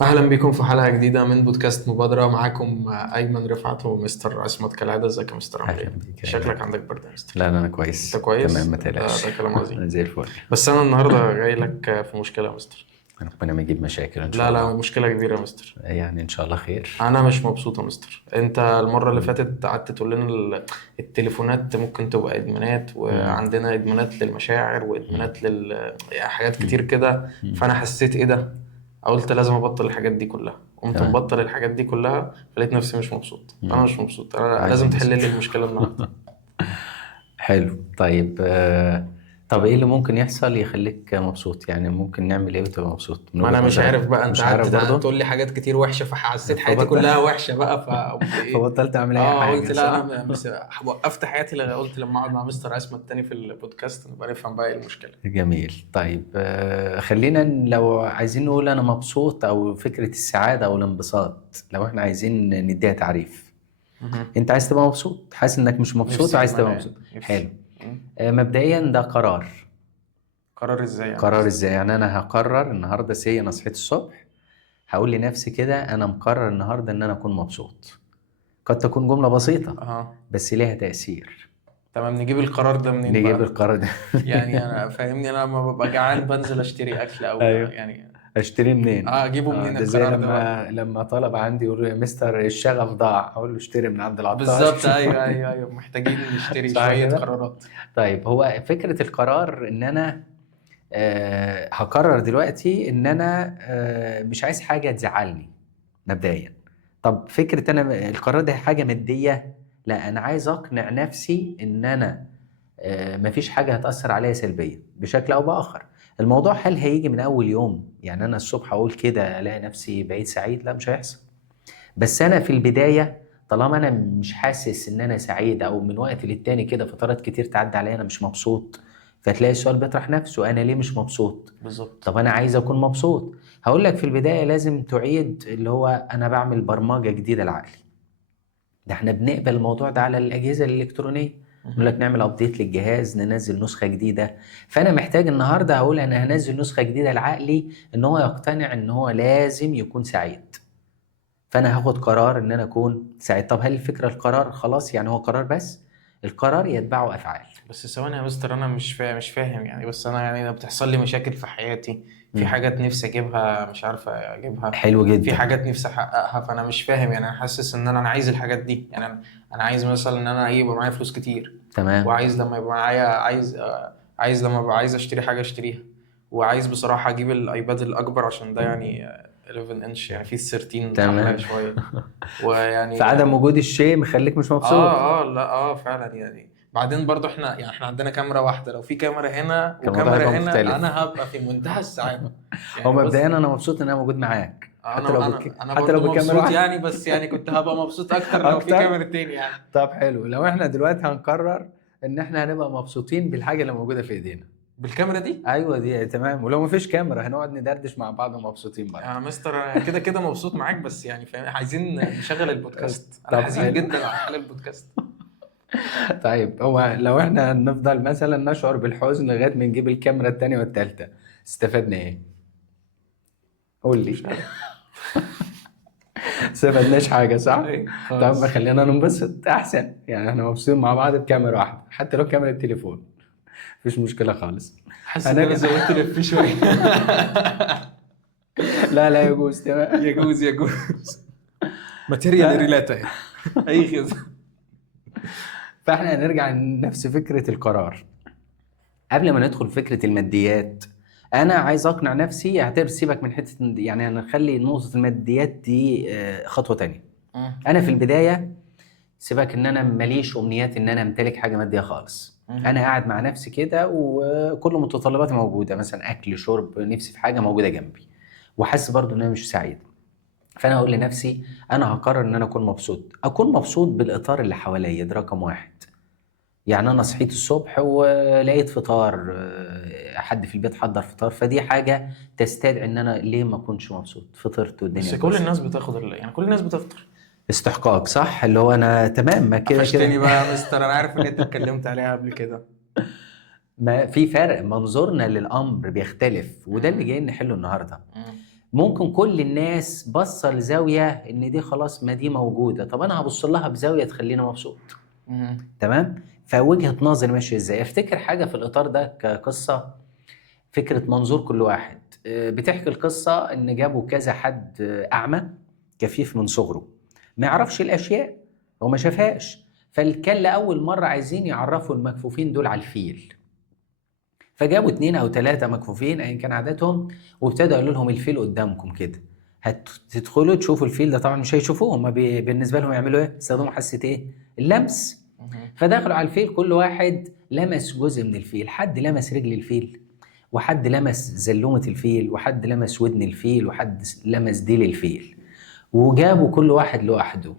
اهلا بكم في حلقه جديده من بودكاست مبادره. معاكم ايمن رفعت ومستر عصمت كالعاده. ازيك يا مستر؟ عامل اهلا ايه؟ بيك يا شكلك ايمن. عندك برد يا مستر. لا لا، انا انت كويس تمام، كويس؟ ما ده تقلقش. كلام عظيم. انا زي الفل. بس انا النهارده جاي لك في مشكله يا مستر. ربنا ما يجيب مشاكل ان لا شاء لا، الله. مشكله كبيره يا مستر. يعني ان شاء الله خير. انا مش مبسوط يا مستر. انت المره اللي مم. فاتت قعدت تقول لنا التليفونات ممكن تبقى ادمانات، مم. وعندنا ادمانات للمشاعر مم. وادمانات يعني حاجات كتير مم. كده. مم. فانا حسيت ايه ده؟ قلت لازم ابطل الحاجات دي كلها. قمت تمام. مبطل الحاجات دي كلها، فلقيت نفسي مش مبسوط. انا مم. مش مبسوط. انا عايز لازم تحل انبسط. لي المشكله النهارده. حلو طيب. طب ايه اللي ممكن يحصل يخليك مبسوط؟ يعني ممكن نعمل ايه وتبقى مبسوط من ما وجهة انا مش عارف نظرك؟ بقى، انت مش عارف قعدت برضو. تقول لي حاجات كتير وحشه فحسيت حياتي فبطل. كلها وحشه بقى، فقمت ايه. فبطلت اعمل اي اه قلت حاجة، لا، صح؟ انا وقفت حياتي. قلت لما اقعد مع مستر عصمت التاني في البودكاست نبقى نفهم بقى ايه المشكله. جميل. طيب خلينا لو عايزين نقول أنا مبسوط، أو فكرة السعادة أو الانبساط، لو إحنا عايزين نديها تعريف. مهم. أنت عايز تبقى مبسوط، حاسس إنك مش مبسوط نفسي وعايز كمان تبقى مبسوط. يعني نفسي. حلو. مم. مبدئيا ده قرار. قرار ازاي يعني يا قرار مستر؟ إزاي؟ يعني أنا هقرر النهاردة، أنا صحيت الصبح هقول لنفسي كده أنا مقرر النهاردة إن أنا أكون مبسوط. قد تكون جملة بسيطة اه بس ليها تأثير. تمام. نجيب القرار ده منين نجيب بقى؟ القرار ده. يعني انا فاهمني، انا لما ببقى جعان بنزل اشتري اكل او أيوه. يعني. اشتري منين؟ اه اجيبه منين ده زي القرار ده بقى؟ لما طلب عندي يقول لي يا مستر الشغف ضاع، اقول له اشتري من عند العطار. بالظبط، ايوه ايوه ايوه، محتاجين نشتري صح شوية كده؟ قرارات. طيب، هو فكرة القرار ان انا هقرر دلوقتي ان انا مش عايز حاجة تزعلني مبدئيا. طب فكرة انا القرار ده حاجة مادية؟ لا، انا عايز اقنع نفسي ان انا مفيش حاجة هتأثر عليا سلبيا بشكل أو بآخر. الموضوع هل هيجي من أول يوم؟ يعني أنا الصبح أقول كده ألاقي نفسي بقيت سعيد؟ لا، مش هيحصل. بس أنا في البداية طالما أنا مش حاسس إن أنا سعيد، أو من وقت للتاني كده فترات كتير تعدي عليا أنا مش مبسوط، فتلاقي السؤال بيطرح نفسه: أنا ليه مش مبسوط؟ بالظبط. طب أنا عايز أكون مبسوط. هقول لك في البداية لازم تعيد اللي هو أنا بعمل برمجة جديدة لعقلي. ده احنا بنقبل الموضوع ده على الأجهزة الإلكترونية. نقول لك مهم. نعمل ابديت للجهاز، ننزل نسخة جديدة. فأنا محتاج النهاردة أقول أنا هنزل نسخة جديدة لعقلي إن هو يقتنع إن هو لازم يكون سعيد. فأنا هاخد قرار إن أنا أكون سعيد. طب هل الفكرة القرار خلاص؟ يعني هو قرار بس؟ القرار يتبعه أفعال. بس ثواني يا مستر، انا مش فاهم يعني. بس انا يعني بتحصل لي مشاكل في حياتي، في مم. حاجات نفسي اجيبها مش عارفة اجيبها، حلو في جدا. حاجات نفسي احققها. فانا مش فاهم يعني. انا حاسس ان انا عايز الحاجات دي يعني. انا عايز مثلا ان انا يبقى معايا فلوس كتير، تمام. وعايز لما يبقى معايا عايز لما ابقى عايز اشتري حاجة اشتريها. وعايز بصراحة اجيب الايباد الاكبر عشان ده يعني 11 انش، يعني فيه 13 احلى تمام. شوية. ويعني فعدم وجود الشيء مخليك مش مبسوط. اه لا فعلا يعني. بعدين برضو احنا عندنا كاميرا واحدة. لو في كاميرا هنا كان الموضوع وكاميرا هيبقى هنا مختلف. انا هبقى في منتهى السعادة. هو يعني مبدئيا بص، انا مبسوط ان انا موجود معاك، حتى لو انا حتى لو برضو بكاميرا مبسوط واحده. يعني. بس يعني كنت هبقى مبسوط اكتر لو في اكتر. كاميرتين يعني. طب حلو، لو احنا دلوقتي هنقرر ان احنا هنبقى مبسوطين بالحاجه اللي موجوده في ايدينا. بالكاميرا دي. ايوه دي تمام، ولو مفيش كاميرا هنقعد ندردش مع بعض ومبسوطين برضه. يا مستر انا كده كده مبسوط معاك، بس يعني فاهم، عايزين نشغل البودكاست. انا طب حزين حلو. جدا على حال البودكاست. طيب، هو لو احنا هنفضل مثلا نشعر بالحزن لغايه ما نجيب الكاميرا التانية والتالتة، استفدنا ايه؟ قول مش لي. عارف. استفدناش حاجه، صح؟ ايه طب ما خالص. خلينا ننبسط احسن، يعني احنا مبسوطين مع بعض بكاميرا واحده، حتى لو كاميرا التليفون مفيش مشكله خالص. حاسس ان انا هنجد. زودت لف شويه. لا لا، يجوز تمام. يجوز يجوز. ماتيريال ف... ريلاتا اهي. اي خدمه. فاحنا هنرجع لنفس فكرة القرار. قبل ما ندخل فكرة الماديات، انا عايز اقنع نفسي اعتبر سيبك من حتة يعني هنخلي نقطة الماديات دي خطوة تانية. انا في البداية سيبك ان انا ماليش امنيات ان انا امتلك حاجة مادية خالص. انا مهم. قاعد مع نفسي كده وكل متطلباتي موجودة، مثلا اكل شرب نفسي في حاجة موجودة جنبي، وحاسس برضو ان انا مش سعيد. فانا اقول لنفسي انا هقرر ان انا اكون مبسوط بالاطار اللي حواليا، ده رقم واحد. يعني انا صحيت الصبح ولقيت فطار، حد في البيت حضر فطار، فدي حاجه تستدعي ان انا ليه ما اكونش مبسوط، فطرت والدنيا بس كل الناس كويسه. بتاخد يعني كل الناس بتفطر. استحقاق، صح، اللي هو انا تمام ما كده قفشتني كده. بقى يا مستر. انا عارف ان انت اتكلمت عليها قبل كده. ما في فرق، منظورنا للامر بيختلف، وده اللي مم. جاي نحله النهارده. مم. ممكن كل الناس بصة لزاوية ان دي خلاص ما دي موجودة، طب انا هبص لها بزاوية تخليني مبسوط. تمام. فوجهة نظري ماشية ازاي. افتكر حاجة في الاطار ده كقصة، فكرة منظور كل واحد. بتحكي القصة ان جابوا كذا حد اعمى كفيف من صغره، ما يعرفش الاشياء، هو ما شافهاش، فكان لأول مرة عايزين يعرفوا المكفوفين دول على الفيل. فجابوا 2 أو 3 مكفوفين أيا كان عددهم، وابتدوا قالوا لهم الفيل قدامكم كده، هتدخلوا تشوفوا الفيل ده. طبعا مش هيشوفوه، هم بالنسبة لهم يعملوا إيه؟ يستخدموا حاسة إيه؟ اللمس. فدخلوا على الفيل، كل واحد لمس جزء من الفيل، حد لمس رجل الفيل، وحد لمس زلومة الفيل، وحد لمس ودن الفيل، وحد لمس ديل الفيل. وجابوا كل واحد لوحده،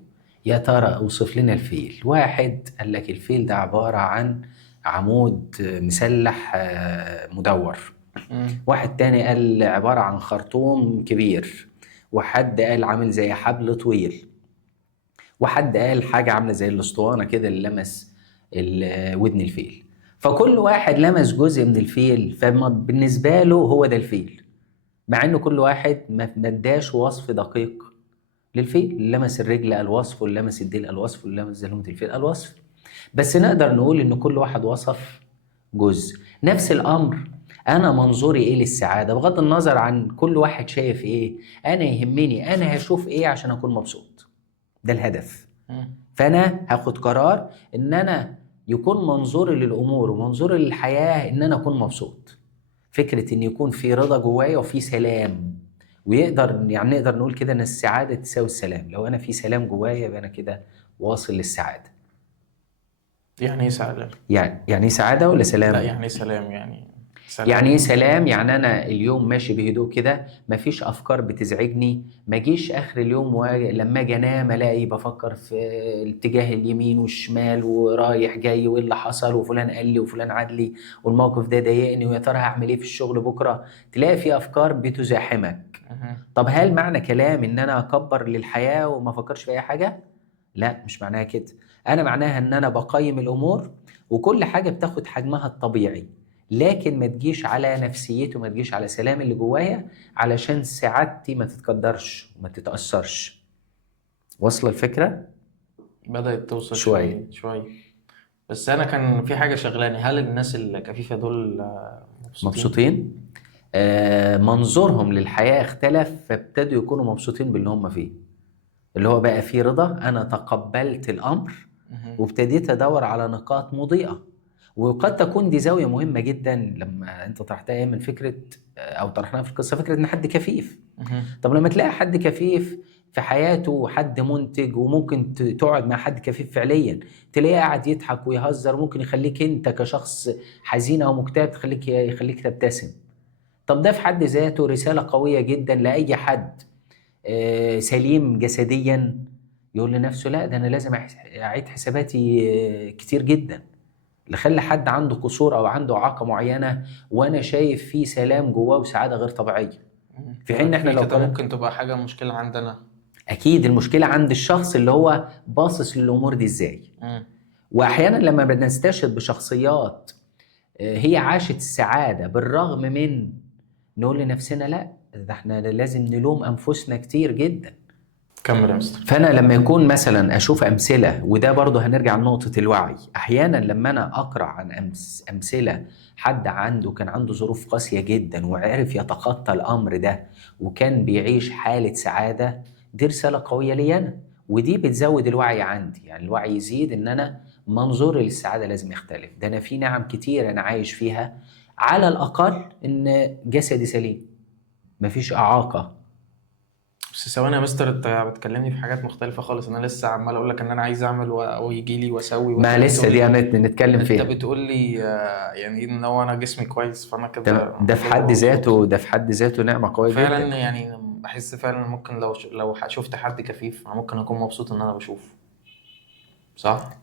يا ترى اوصف لنا الفيل. واحد قال لك الفيل ده عبارة عن عمود مسلح مدور. واحد تاني قال عبارة عن خرطوم كبير. وحد قال عامل زي حبل طويل. وحد قال حاجة عاملة زي الاسطوانة كده اللي لمس ودن الفيل. فكل واحد لمس جزء من الفيل، فبالنسبة له هو ده الفيل، مع انه كل واحد ما اداش وصف دقيق للفيل. اللي لمس الرجل قال وصف، واللي لمس الديل قال وصف، واللي لمس زلومة الفيل قال وصف. بس نقدر نقول ان كل واحد وصف جزء. نفس الامر، انا منظوري ايه للسعادة بغض النظر عن كل واحد شايف ايه، انا يهمني انا هشوف ايه عشان اكون مبسوط. ده الهدف. فانا هاخد قرار ان انا يكون منظوري للامور ومنظوري للحياة ان انا اكون مبسوط. فكرة ان يكون في رضا جوايا وفي سلام، ويقدر يعني نقدر نقول كده ان السعادة تساوي السلام. لو انا في سلام جوايا يبقى انا كده واصل للسعادة. يعني ايه سلام؟ يعني ايه سعادة ولا سلام؟ لا يعني ايه سلام؟ يعني يعني ايه سلام؟ يعني انا اليوم ماشي بهدوء كده، مفيش افكار بتزعجني، ما اجيش اخر اليوم ولما اجي انام الاقي بفكر في الاتجاه اليمين والشمال ورايح جاي وايه اللي حصل وفلان قال لي وفلان عاد لي والموقف ده ضايقني ويا ترى هعمل ايه في الشغل بكره. تلاقي في افكار بتزاحمك. طب هل معنى كلام ان انا اكبر للحياة وما افكرش في اي حاجة؟ لا، مش معناها كده. انا معناها ان انا بقيم الامور وكل حاجة بتاخد حجمها الطبيعي، لكن ما تجيش على نفسيتي وما تجيش على سلامي اللي جوايا، علشان سعادتي ما تتقدرش وما تتأثرش. واصلة الفكرة؟ بدأت توصل شوية. شوية. بس أنا كان في حاجة شغلاني، هل الناس الكفيفة دول مبسوطين؟ منظورهم للحياة اختلف، فابتدوا يكونوا مبسوطين باللي هم فيه، اللي هو بقى فيه رضا. أنا تقبلت الأمر وابتديت أدور على نقاط مضيئة. وقد تكون دي زاوية مهمة جدا لما انت طرحتها من فكرة، او طرحناها في القصة، فكرة ان حد كفيف. طب لما تلاقي حد كفيف في حياته، حد منتج، وممكن تقعد مع حد كفيف فعليا تلاقيه قاعد يضحك ويهزر، ممكن يخليك انت كشخص حزين او مكتئب يخليك تبتسم. طب ده في حد ذاته رسالة قوية جدا لأي حد سليم جسديا، يقول لنفسه لا ده انا لازم اعيد حساباتي كتير جدا. اللي خلى حد عنده قصور او عنده اعاقه معينه وانا شايف فيه سلام جواه وسعاده غير طبيعيه، في حين احنا لو كده ممكن تبقى حاجة مشكلة عندنا. اكيد المشكله عند الشخص اللي هو باصص للامور دي ازاي. واحيانا لما بنستشهد بشخصيات هي عاشت السعاده بالرغم من، نقول لنفسنا لا ده احنا لازم نلوم انفسنا كتير جدا. كمل يا مستر. فانا لما يكون مثلا اشوف امثله، وده برضه هنرجع لنقطه الوعي. احيانا لما انا اقرا عن امثله حد كان عنده ظروف قاسيه جدا وعرف يتخطى الامر ده وكان بيعيش حاله سعاده، دي رساله قويه لي انا، ودي بتزود الوعي عندي. يعني الوعي يزيد ان انا منظوري للسعاده لازم يختلف. ده انا في نعم كتير انا عايش فيها، على الاقل ان جسدي سليم، مفيش اعاقه. بس ثواني يا مستر، انت بتكلمني في حاجات مختلفة خالص. انا لسه عمال اقول لك ان انا عايز اعمل ويجي لي واسوي، وانت ما لسه دي نتكلم انت فيها. بتقول لي يعني ان هو انا جسمي كويس، فانا كده ده في المفروض حد ابقى مبسوط. ذاته، ده في حد ذاته نعمة قوية فعلا جدا. يعني بحس فعلا ممكن لو شفت حد كفيف أنا ممكن اكون مبسوط ان انا بشوفه. صح؟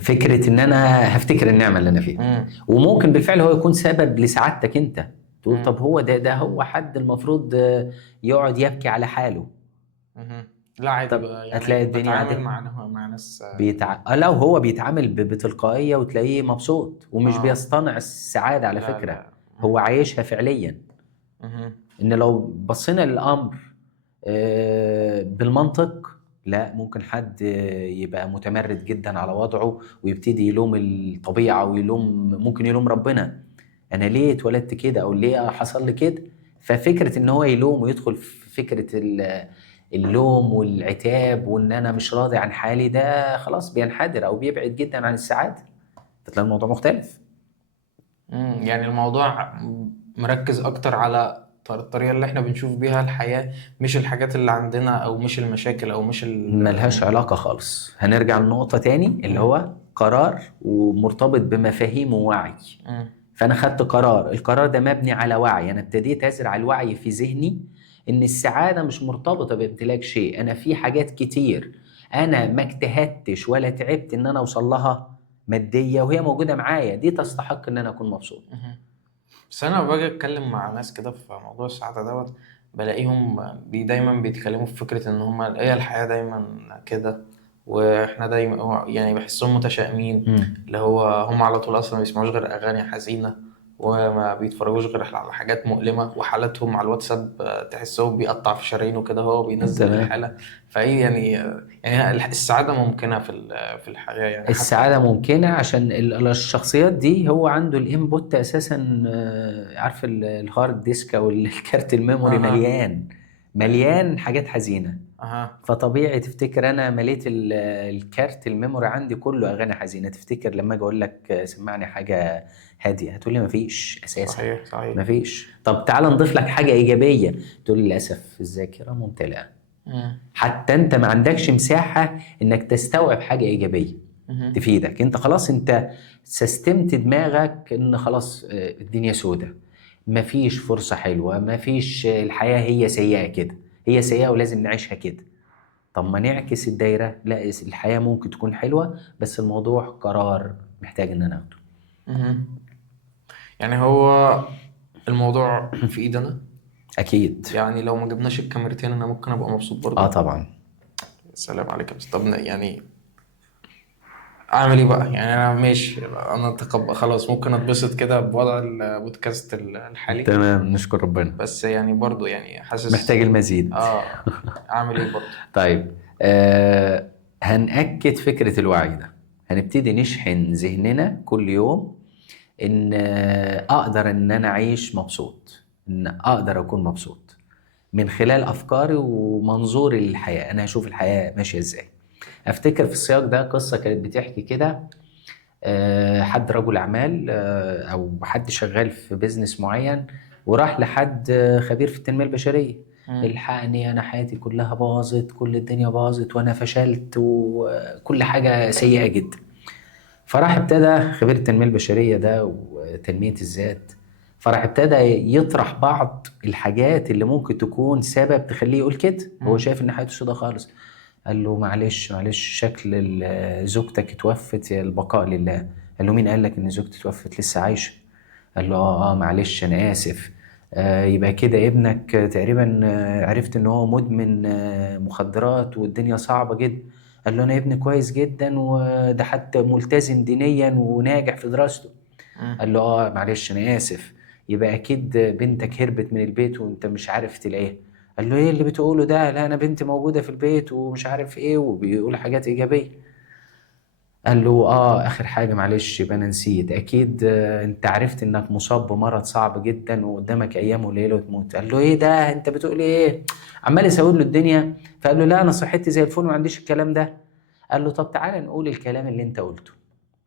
فكرة ان انا هفتكر النعمة اللي انا فيها، وممكن بالفعل هو يكون سبب لسعادتك انت. تقول طب هو ده هو حد المفروض يقعد يبكي على حاله. لا عادي طب بقى، هتلاقي يعني الدنيا بتعامل عادية. مع ناس لا هو بيتعامل بتلقائية وتلاقيه مبسوط ومش اه بيصطنع السعادة على لا فكرة، لا هو عايشها فعليا. ان لو بصينا للامر بالمنطق، لا، ممكن حد يبقى متمرد جدا على وضعه ويبتدي يلوم الطبيعة ممكن يلوم ربنا، انا ليه اتولدت كده او ليه حصل لي كده. ففكرة ان هو يلوم ويدخل في فكرة اللوم والعتاب وان انا مش راضي عن حالي، ده خلاص بينحدر او بيبعد جدا عن السعادة، فتلاقي الموضوع مختلف. يعني الموضوع مركز اكتر على الطريقة اللي احنا بنشوف بيها الحياة، مش الحاجات اللي عندنا او مش المشاكل او مش ملهاش علاقة خالص. هنرجع لنقطة تاني اللي هو قرار ومرتبط بمفاهيم ووعي. مم. فأنا خدت قرار، القرار ده مبني على وعي، أنا ابتديت أزرع الوعي في ذهني إن السعادة مش مرتبطة بامتلاك شيء، أنا في حاجات كتير أنا ما اجتهدتش ولا تعبت إن أنا أوصل لها مادية وهي موجودة معايا، دي تستحق إن أنا أكون مبسوط. مهم. بس انا باجي اتكلم مع ناس كده في موضوع السعاده بلاقيهم دايما بيتكلموا في فكره ان هما هي الحياه دايما كده، واحنا دايما يعني بحسهم متشائمين، اللي هو هم على طول اصلا ما بيسمعوش غير اغاني حزينه، وما بيتفرجوش غير على حاجات مؤلمه، وحالاتهم على الواتساب تحسهم بيقطع في شرايينه كده هو بينزل تمام. الحاله. فايه يعني السعاده ممكنه في الحياه يعني حتى. السعادة ممكنة عشان الشخصيات دي هو عنده الانبوت اساسا، عارف الهارد ديسك او الكارت الميموري اها. مليان حاجات حزينة. اها. فطبيعي تفتكر انا مليت الكارت الميموري عندي كله اغاني حزينة، تفتكر لما اجي اقول لك سمعني حاجة هادية هتقول لي مفيش اساسا. صحيح صحيح. مفيش. طب تعال نضيف لك حاجة ايجابية، تقول لي للاسف الذاكرة ممتلئة، مم. حتى انت ما عندكش مساحة انك تستوعب حاجة ايجابية مهم. تفيدك. انت خلاص انت سستمت دماغك ان خلاص الدنيا سودة، مفيش فرصة حلوة، مفيش الحياة هي سيئة كده، هي سيئة ولازم نعيشها كده. طب ما نعكس الدايرة، لا، الحياة ممكن تكون حلوة بس الموضوع قرار محتاج ان انا اخده. مهم. يعني هو الموضوع في ايدنا، اكيد. يعني لو ما جبناش الكاميرتين انا ممكن ابقى مبسوط اه برضو. طبعا. سلام عليك. بس طب يعني اعمل ايه بقى؟ يعني انا ماشي، انا اتقبل خلاص، ممكن اتبسط كده بوضع البودكاست الحالي، تمام، نشكر ربنا. بس يعني برضو يعني حاسس. محتاج المزيد. اه. اعمل ايه برضو؟ طيب، هنأكد فكرة الوعي ده، هنبتدي نشحن ذهننا كل يوم ان اقدر ان انا اعيش مبسوط، ان اقدر اكون مبسوط من خلال افكاري ومنظوري للحياه، انا هشوف الحياه ماشيه ازاي. افتكر في السياق ده قصه كانت بتحكي كده، حد رجل اعمال او حد شغال في بيزنس معين، وراح لحد خبير في التنميه البشريه، مم. الحقني انا حياتي كلها باظت، كل الدنيا باظت وانا فشلت وكل حاجه سيئه جدا. فراح ابتدى خبير التنمية البشرية ده وتنمية الذات، فراح ابتدى يطرح بعض الحاجات اللي ممكن تكون سبب تخليه يقول كده، هو مم. شايف ان حياته سودة خالص. قال له معلش معلش، شكل زوجتك اتوفت، البقاء لله. قال له مين قال لك ان زوجتي اتوفت لسه عايشة؟ قال له معلش انا اسف. يبقى كده ابنك تقريبا عرفت ان هو مدمن مخدرات والدنيا صعبة جدا. قال له انا ابني كويس جدا وده حتى ملتزم دينيا وناجح في دراسته. مم. قال له معلش انا اسف، يبقى اكيد بنتك هربت من البيت وانت مش عارف تلاقيها. قال له ايه اللي بتقوله ده؟ لا، انا بنتي موجودة في البيت ومش عارف ايه، وبيقول حاجات ايجابية. قال له اخر حاجه معلش، يبقى انا نسيت، اكيد انت عرفت انك مصاب بمرض صعب جدا وقدامك ايام وليله وتموت. قال له ايه ده؟ انت بتقول ايه؟ عمال يسود له الدنيا. فقال له لا، انا صحتي زي الفل، ما عنديش الكلام ده. قال له طب تعالى نقول الكلام اللي انت قلته.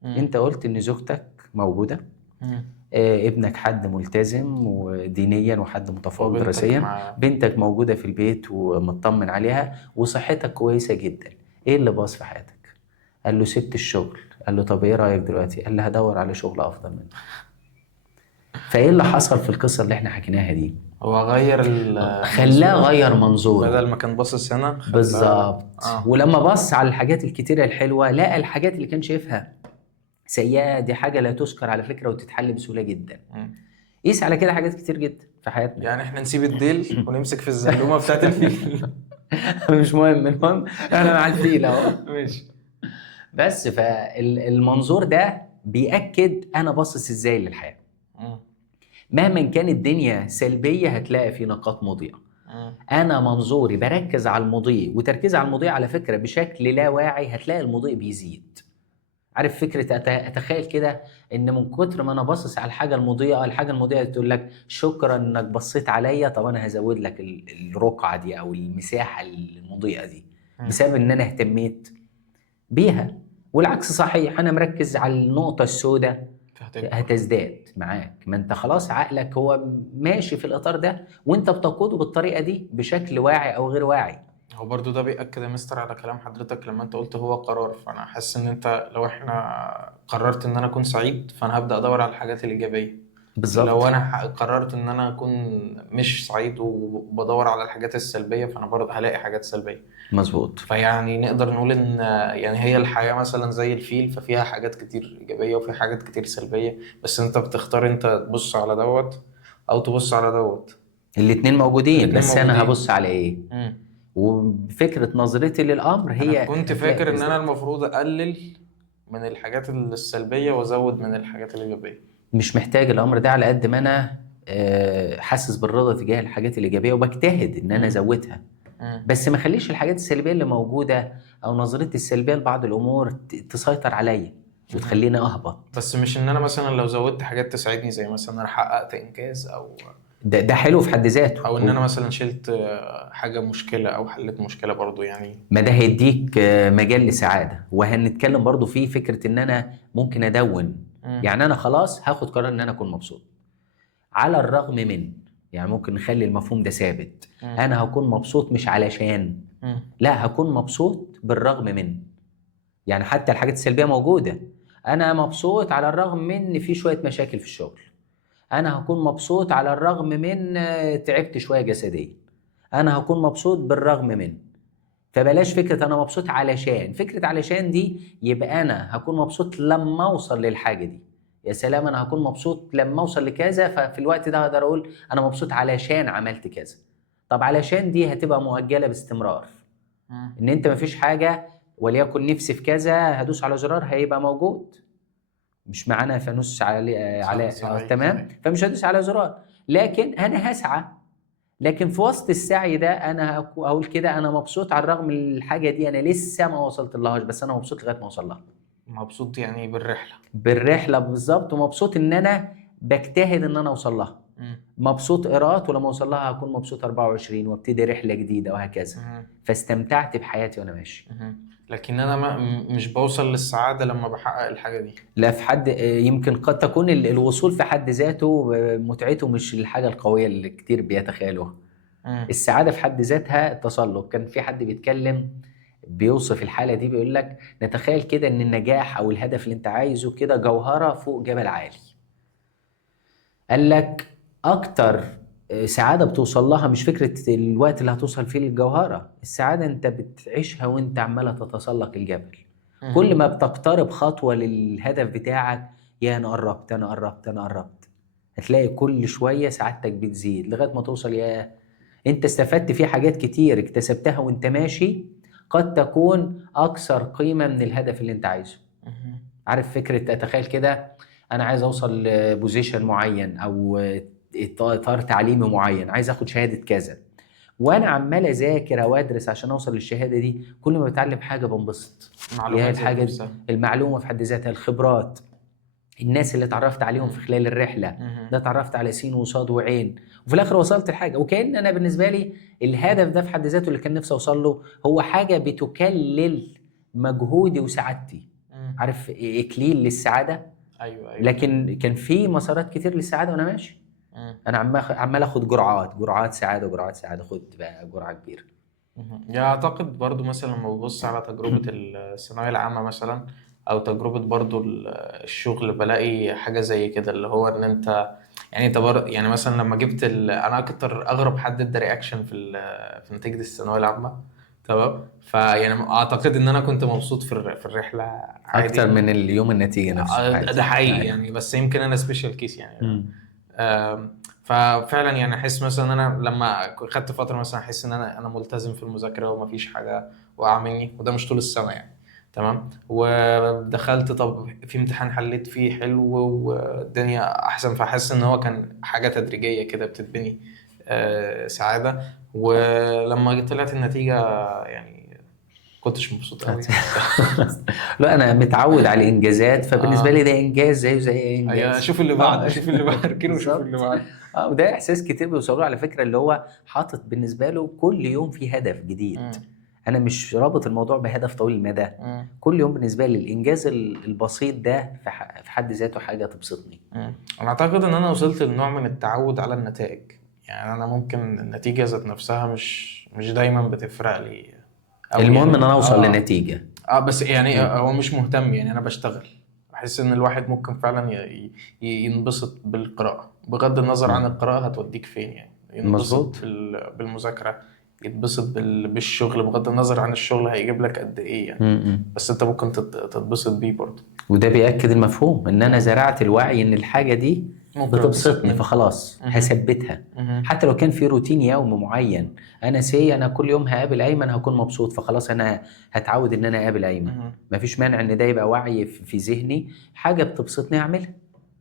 مم. انت قلت ان زوجتك موجوده، مم. ابنك حد ملتزم ودينيا وحد متفوق وبنتك دراسيا، مع. بنتك موجوده في البيت ومطمن عليها وصحتك كويسه جدا، ايه اللي باظ في حياتك؟ قال له سبت الشغل. قال له طب ايه رأيك دلوقتي؟ قال له هدور على شغل افضل منه. فايه اللي حصل في القصة اللي احنا حكيناها دي؟ هو غير خلاه المنظور، غير منظوره. بدل ما كان باصص هنا خلاه بالظبط. ولما بص على الحاجات الكتيرة الحلوة لقى الحاجات اللي كان شايفها سيئة دي حاجة لا تذكر على فكرة وتتحل بسهولة جدا. مم. قيس على كده حاجات كتير جدا في حياتنا. يعني احنا نسيب الديل ونمسك في الزلومه بتاعت الفيل. مش مهم، المهم انا مع الفيل اهو. ماشي. بس فالمنظور ده بيأكد انا باصص ازاي للحياة. مم. مهما كانت الدنيا سلبيه هتلاقي في نقاط مضيئه. مم. انا منظوري بركز على المضيء، وتركيز على المضيء على فكره بشكل لا واعي هتلاقي المضيء بيزيد. عارف فكره اتخيل كده ان من كتر ما انا باصص على الحاجه المضيئه، الحاجه المضيئه تقول لك شكرا انك بصيت عليا، طب انا هزود لك الرقعه دي او المساحه المضيئه دي مم. بسبب ان انا اهتميت بيها. والعكس صحيح، انا مركز على النقطه السوداء فهتكبر. هتزداد معاك. ما انت خلاص عقلك هو ماشي في الاطار ده، وانت بتقوده بالطريقه دي بشكل واعي او غير واعي. هو برضو ده بيأكد يا مستر على كلام حضرتك لما انت قلت هو قرار. فانا حاسس ان انت لو احنا قررت ان انا اكون سعيد فانا هبدأ ادور على الحاجات الإيجابية. لو بالظبط. انا قررت ان انا اكون مش سعيد وبدور على الحاجات السلبية فانا برضه هلاقي حاجات سلبية. مظبوط. فيعني نقدر نقول ان يعني هي الحياة مثلا زي الفيل، ففيها حاجات كتير إيجابية وفيها حاجات كتير سلبية، بس انت بتختار انت تبص على دوت او تبص على دوت. الاتنين موجودين، الاتنين بس انا موجودين. هبص على ايه؟ وفكره نظرتي للامر انا هي كنت هتلاقي فاكر ان انا بتزداد. المفروض اقلل من الحاجات السلبية وازود من الحاجات الإيجابية. مش محتاج الامر ده على قد ما انا حاسس بالرضا تجاه الحاجات الايجابيه وبجتهد ان انا مم. ازودها. مم. بس ما اخليش الحاجات السلبيه اللي موجوده او نظرتي السلبيه لبعض الامور تسيطر عليا مم. وتخليني اهبط. بس مش ان انا مثلا لو زودت حاجات تساعدني زي مثلا انا حققت انجاز ده حلو في حد ذاته. او ان انا مثلا شلت حاجة مشكلة او حلت مشكلة برضو يعني. ما ده هيديك مجال لسعاده، وهنتكلم برضو في فكره ان انا ممكن ادون. مم. يعني انا خلاص هاخد قرار ان انا اكون مبسوط على الرغم من، يعني ممكن نخلي المفهوم ده ثابت. مم. انا هكون مبسوط مش علشان، مم. لا هكون مبسوط بالرغم من. يعني حتى الحاجات السلبيه موجوده، انا مبسوط على الرغم من إن في شويه مشاكل في الشغل. انا هكون مبسوط على الرغم من تعبت شويه جسديا. انا هكون مبسوط بالرغم من. فبلاش فكره انا مبسوط علشان، فكره علشان دي يبقى انا هكون مبسوط لما اوصل للحاجه دي. يا سلام انا هكون مبسوط لما اوصل لكذا، ففي الوقت ده هقدر اقول انا مبسوط علشان عملت كذا. طب علشان دي هتبقى مؤجله باستمرار. مم. ان انت مفيش حاجه وليكن نفسي في كذا هدوس على زرار هيبقى موجود. مش معانا فانوس على صحيح تمام، صحيح. فمش هدوس على زرار. لكن انا هسعى. لكن في وسط السعي ده انا اقول كده انا مبسوط على الرغم من الحاجه دي انا لسه ما وصلت لهاش، بس انا مبسوط لغايه ما اوصل لها. مبسوط يعني بالرحلة. بالرحله بالظبط، ومبسوط ان انا بجتهد ان انا اوصل لها. مم. مبسوط قرات ولما اوصل لها هكون مبسوط 24 وابتدي رحله جديده وهكذا. مم. فاستمتعت بحياتي وانا ماشي. لكن انا مش بوصل للسعادة لما بحقق الحاجة دي. لا في حد يمكن قد تكون الوصول في حد ذاته متعته مش الحاجه القويه اللي كتير بيتخيلوها. مم. السعاده في حد ذاتها تسلق. كان في حد بيتكلم بيوصف الحاله دي بيقول لك نتخيل كده ان النجاح او الهدف اللي انت عايزه كده جوهره فوق جبل عالي. قال لك اكتر سعاده بتوصل لها مش فكره الوقت اللي هتوصل فيه للجوهره، السعاده انت بتعيشها وانت عماله تتسلق الجبل. كل مم. ما بتقترب خطوه للهدف بتاعك، يا انا قربت انا قربت انا قربت، هتلاقي كل شويه سعادتك بتزيد لغايه ما توصل يا انت استفدت في حاجات كتير اكتسبتها وانت ماشي قد تكون اكثر قيمه من الهدف اللي انت عايزه. مم. عارف فكره اتخيل كده انا عايز اوصل لبوزيشن معين او اطار تعليمي معين، عايز اخد شهاده كذا، وانا عمال اذاكر او ادرس عشان اوصل للشهاده دي، كل ما بتعلم حاجه بنبسط. اللي هي معلومات ذات الحاجه دي، نفسها. المعلومه في حد ذاتها، الخبرات، الناس اللي اتعرفت عليهم في مم. خلال الرحله. مم. ده اتعرفت على سين وصاد وعين، وفي الاخر وصلت لحاجه. وكأن انا بالنسبه لي الهدف ده في حد ذاته اللي كان نفسي اوصل له هو حاجه بتكلل مجهودي وسعادتي. مم. عارف اكليل للسعاده. ايوه ايوه. لكن كان في مسارات كتير للسعاده وانا ماشي. مم. انا عمال اخد جرعات جرعات سعاده جرعات سعاده، خد بقى جرعه كبيره. يعني اعتقد برضو مثلا لما ببص على تجربة الثانوية العامة مثلا او تجربة برضو الشغل بلاقي حاجة زي كده اللي هو ان انت يعني انت يعني مثلا لما جبت انا اكتر اغرب حد ادى رياكشن في نتيجة الثانوية العامة. تمام. فيعني اعتقد ان انا كنت مبسوط في الرحلة اكتر عادي. من اليوم النتيجه نفسه ده عادي. حقيقي ايوه. يعني، بس يمكن انا سبيشال كيس يعني. مم. ففعلا يعني احس مثلا ان انا لما خدت فتره مثلا احس ان انا ملتزم في المذاكره ومفيش حاجه واقعه مني، وده مش طول السنه يعني. تمام. ودخلت طب في امتحان حليت فيه حلو والدنيا احسن، فحاسس ان هو كان حاجه تدريجيه كده بتتبني سعاده. ولما طلعت النتيجه يعني كنتش مبسوط قوي يعني. لا انا متعود على الانجازات، فبالنسبه لي اه ده انجاز زيه زي اي ايوه، انجاز. شوف اللي بعده، اه شوف اللي بعده، اركنه وشوف اللي بالظبط. بعده. اه وده احساس كتير بيوصلوا له على فكره، اللي هو حاطط بالنسبه له كل يوم في هدف جديد. مم. انا مش رابط الموضوع بهدف طويل المدى. مم. كل يوم بالنسبه لي الانجاز البسيط ده في حد ذاته حاجه تبسطني. انا اعتقد ان انا وصلت لنوع من التعود على النتائج. يعني انا ممكن النتيجه ذات نفسها مش دايما بتفرق لي قوي المهم ان يعني. انا اوصل اه لنتيجه. اه بس يعني مم. هو مش مهتم، يعني انا بشتغل. بحس ان الواحد ممكن فعلا ينبسط بالقراءة، بغض النظر عن مم. القراءة هتوديك فين. يعني ينبسط مظبوط. بالمذاكرة، يتبسط بالشغل، بغض النظر عن الشغل هيجيب لك قد ايه يعني. مم. بس انت ممكن تتبسط بيه برضه. وده بيأكد المفهوم ان انا مم. زرعت الوعي ان الحاجة دي ممكن اتبسط بتبسطني، منه. فخلاص مهم. هثبتها. مهم. حتى لو كان في روتين يومي معين، انا كل يوم هقابل ايمن هكون مبسوط، فخلاص انا هتعود ان انا اقابل ايمن. مهم. مفيش مانع ان ده يبقى وعي في ذهني، حاجة بتبسطني اعملها.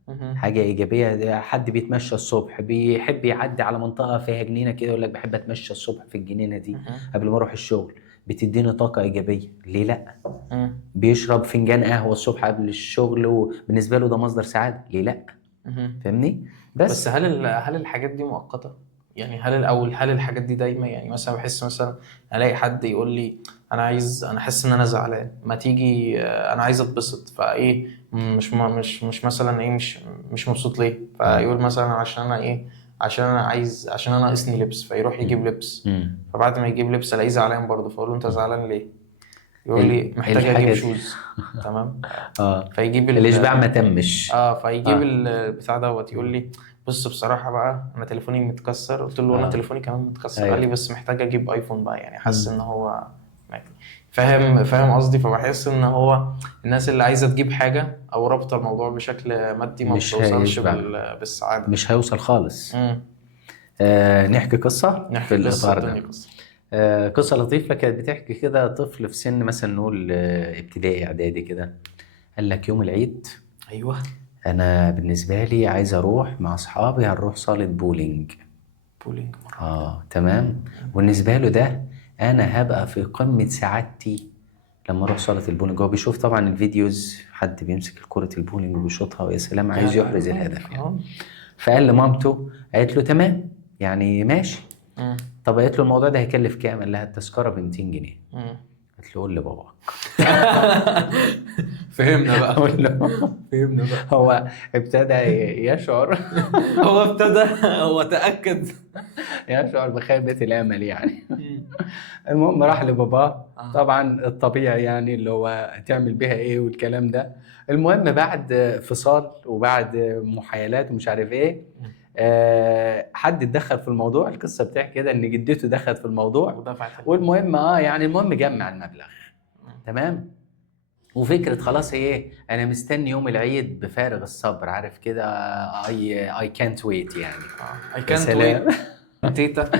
مهم. حاجة إيجابية. ده حد بيتمشى الصبح بيحب يعدي على منطقة فيها جنينة كده، يقول لك بحب أتمشى الصبح في الجنينة دي مهم. قبل ما أروح الشغل، بتديني طاقة إيجابية، ليه لأ؟ مهم. بيشرب فنجان قهوة الصبح قبل الشغل وبالنسبة له ده مصدر سعادة، ليه لأ؟ مهم. فاهمني؟ بس بس هل الحاجات دي مؤقتة؟ يعني هل الأول هل الحاجات دي دايما؟ يعني مثلا بحس مثلا ألاقي حد يقول لي أنا حاسس إن أنا زعلان، ما تيجي أنا عايز أتبسط، فإيه مش مثلا إيه مش مبسوط ليه؟ مم. فيقول مثلا عشان أنا إيه، عشان أنا ناقصني لبس، فيروح يجيب مم. لبس. مم. فبعد ما يجيب لبس ألاقيه زعلان برضه، فأقول له أنت مم. زعلان ليه؟ يقول لي محتاج أجيب الحاجة دي شوز. تمام. اه فيجيب الإشباع ما تمش. اه فيجيب اه البتاع دوت، يقول مم. لي بص بصراحة بقى أنا تليفوني متكسر. قلت له أنا اه تليفوني كمان متكسر. قال لي ايوه. بس محتاج أجيب أيفون بقى. يعني حاسس إن مم. هو يعني فاهم قصدي. فبحس إن هو الناس اللي عايزة تجيب حاجة أو رابطة الموضوع بشكل مادي ما مش بتوصلش هيشبع، بالسعادة. مش هيوصل خالص. امم نحكي قصة في نحكي قصة، الإطار الدنيا ده. قصة. قصة لطيفة كانت بتحكي كده. طفل في سن مثلا نقول ابتدائي إعدادي كده، قال لك يوم العيد أيوه. أنا بالنسبة لي عايز أروح مع أصحابي، هنروح صالة بولينج. بولينج مرة واحدة. تمام. بالنسبة له ده أنا هبقى في قمة سعادتي لما أروح صالة البولينج. هو بيشوف طبعا الفيديوز حد بيمسك كرة البولينج ويشوطها ويا سلام، يا عايز يحرز لهوي الهدف يعني. اه. فقال لمامته، قالت له تمام يعني ماشي. مم. طب قالت له الموضوع ده هيكلف كام؟ قال لها التذكرة ب 200 جنيه. مم. قالت له قول لبابا. فهمنا بقى. قول له. فهمنا بقى. هو ابتدى يشعر هو ابتدى، هو تأكد. يشعر بخيبة الأمل يعني. مم. المهم راح لباباه، اه. طبعا الطبيعي يعني اللي هو تعمل بيها ايه والكلام ده. المهم بعد فصال وبعد محايلات ومش عارف ايه، حد اتدخل في الموضوع. القصه بتحكي كده ان جدته دخلت في الموضوع. ودفعت والمهم يعني المهم جمع المبلغ. تمام. وفكرة خلاص هي ايه، انا مستني يوم العيد بفارغ الصبر، عارف كده. اي كانت ويت يعني. I يا can't سلام. wait. تيتا.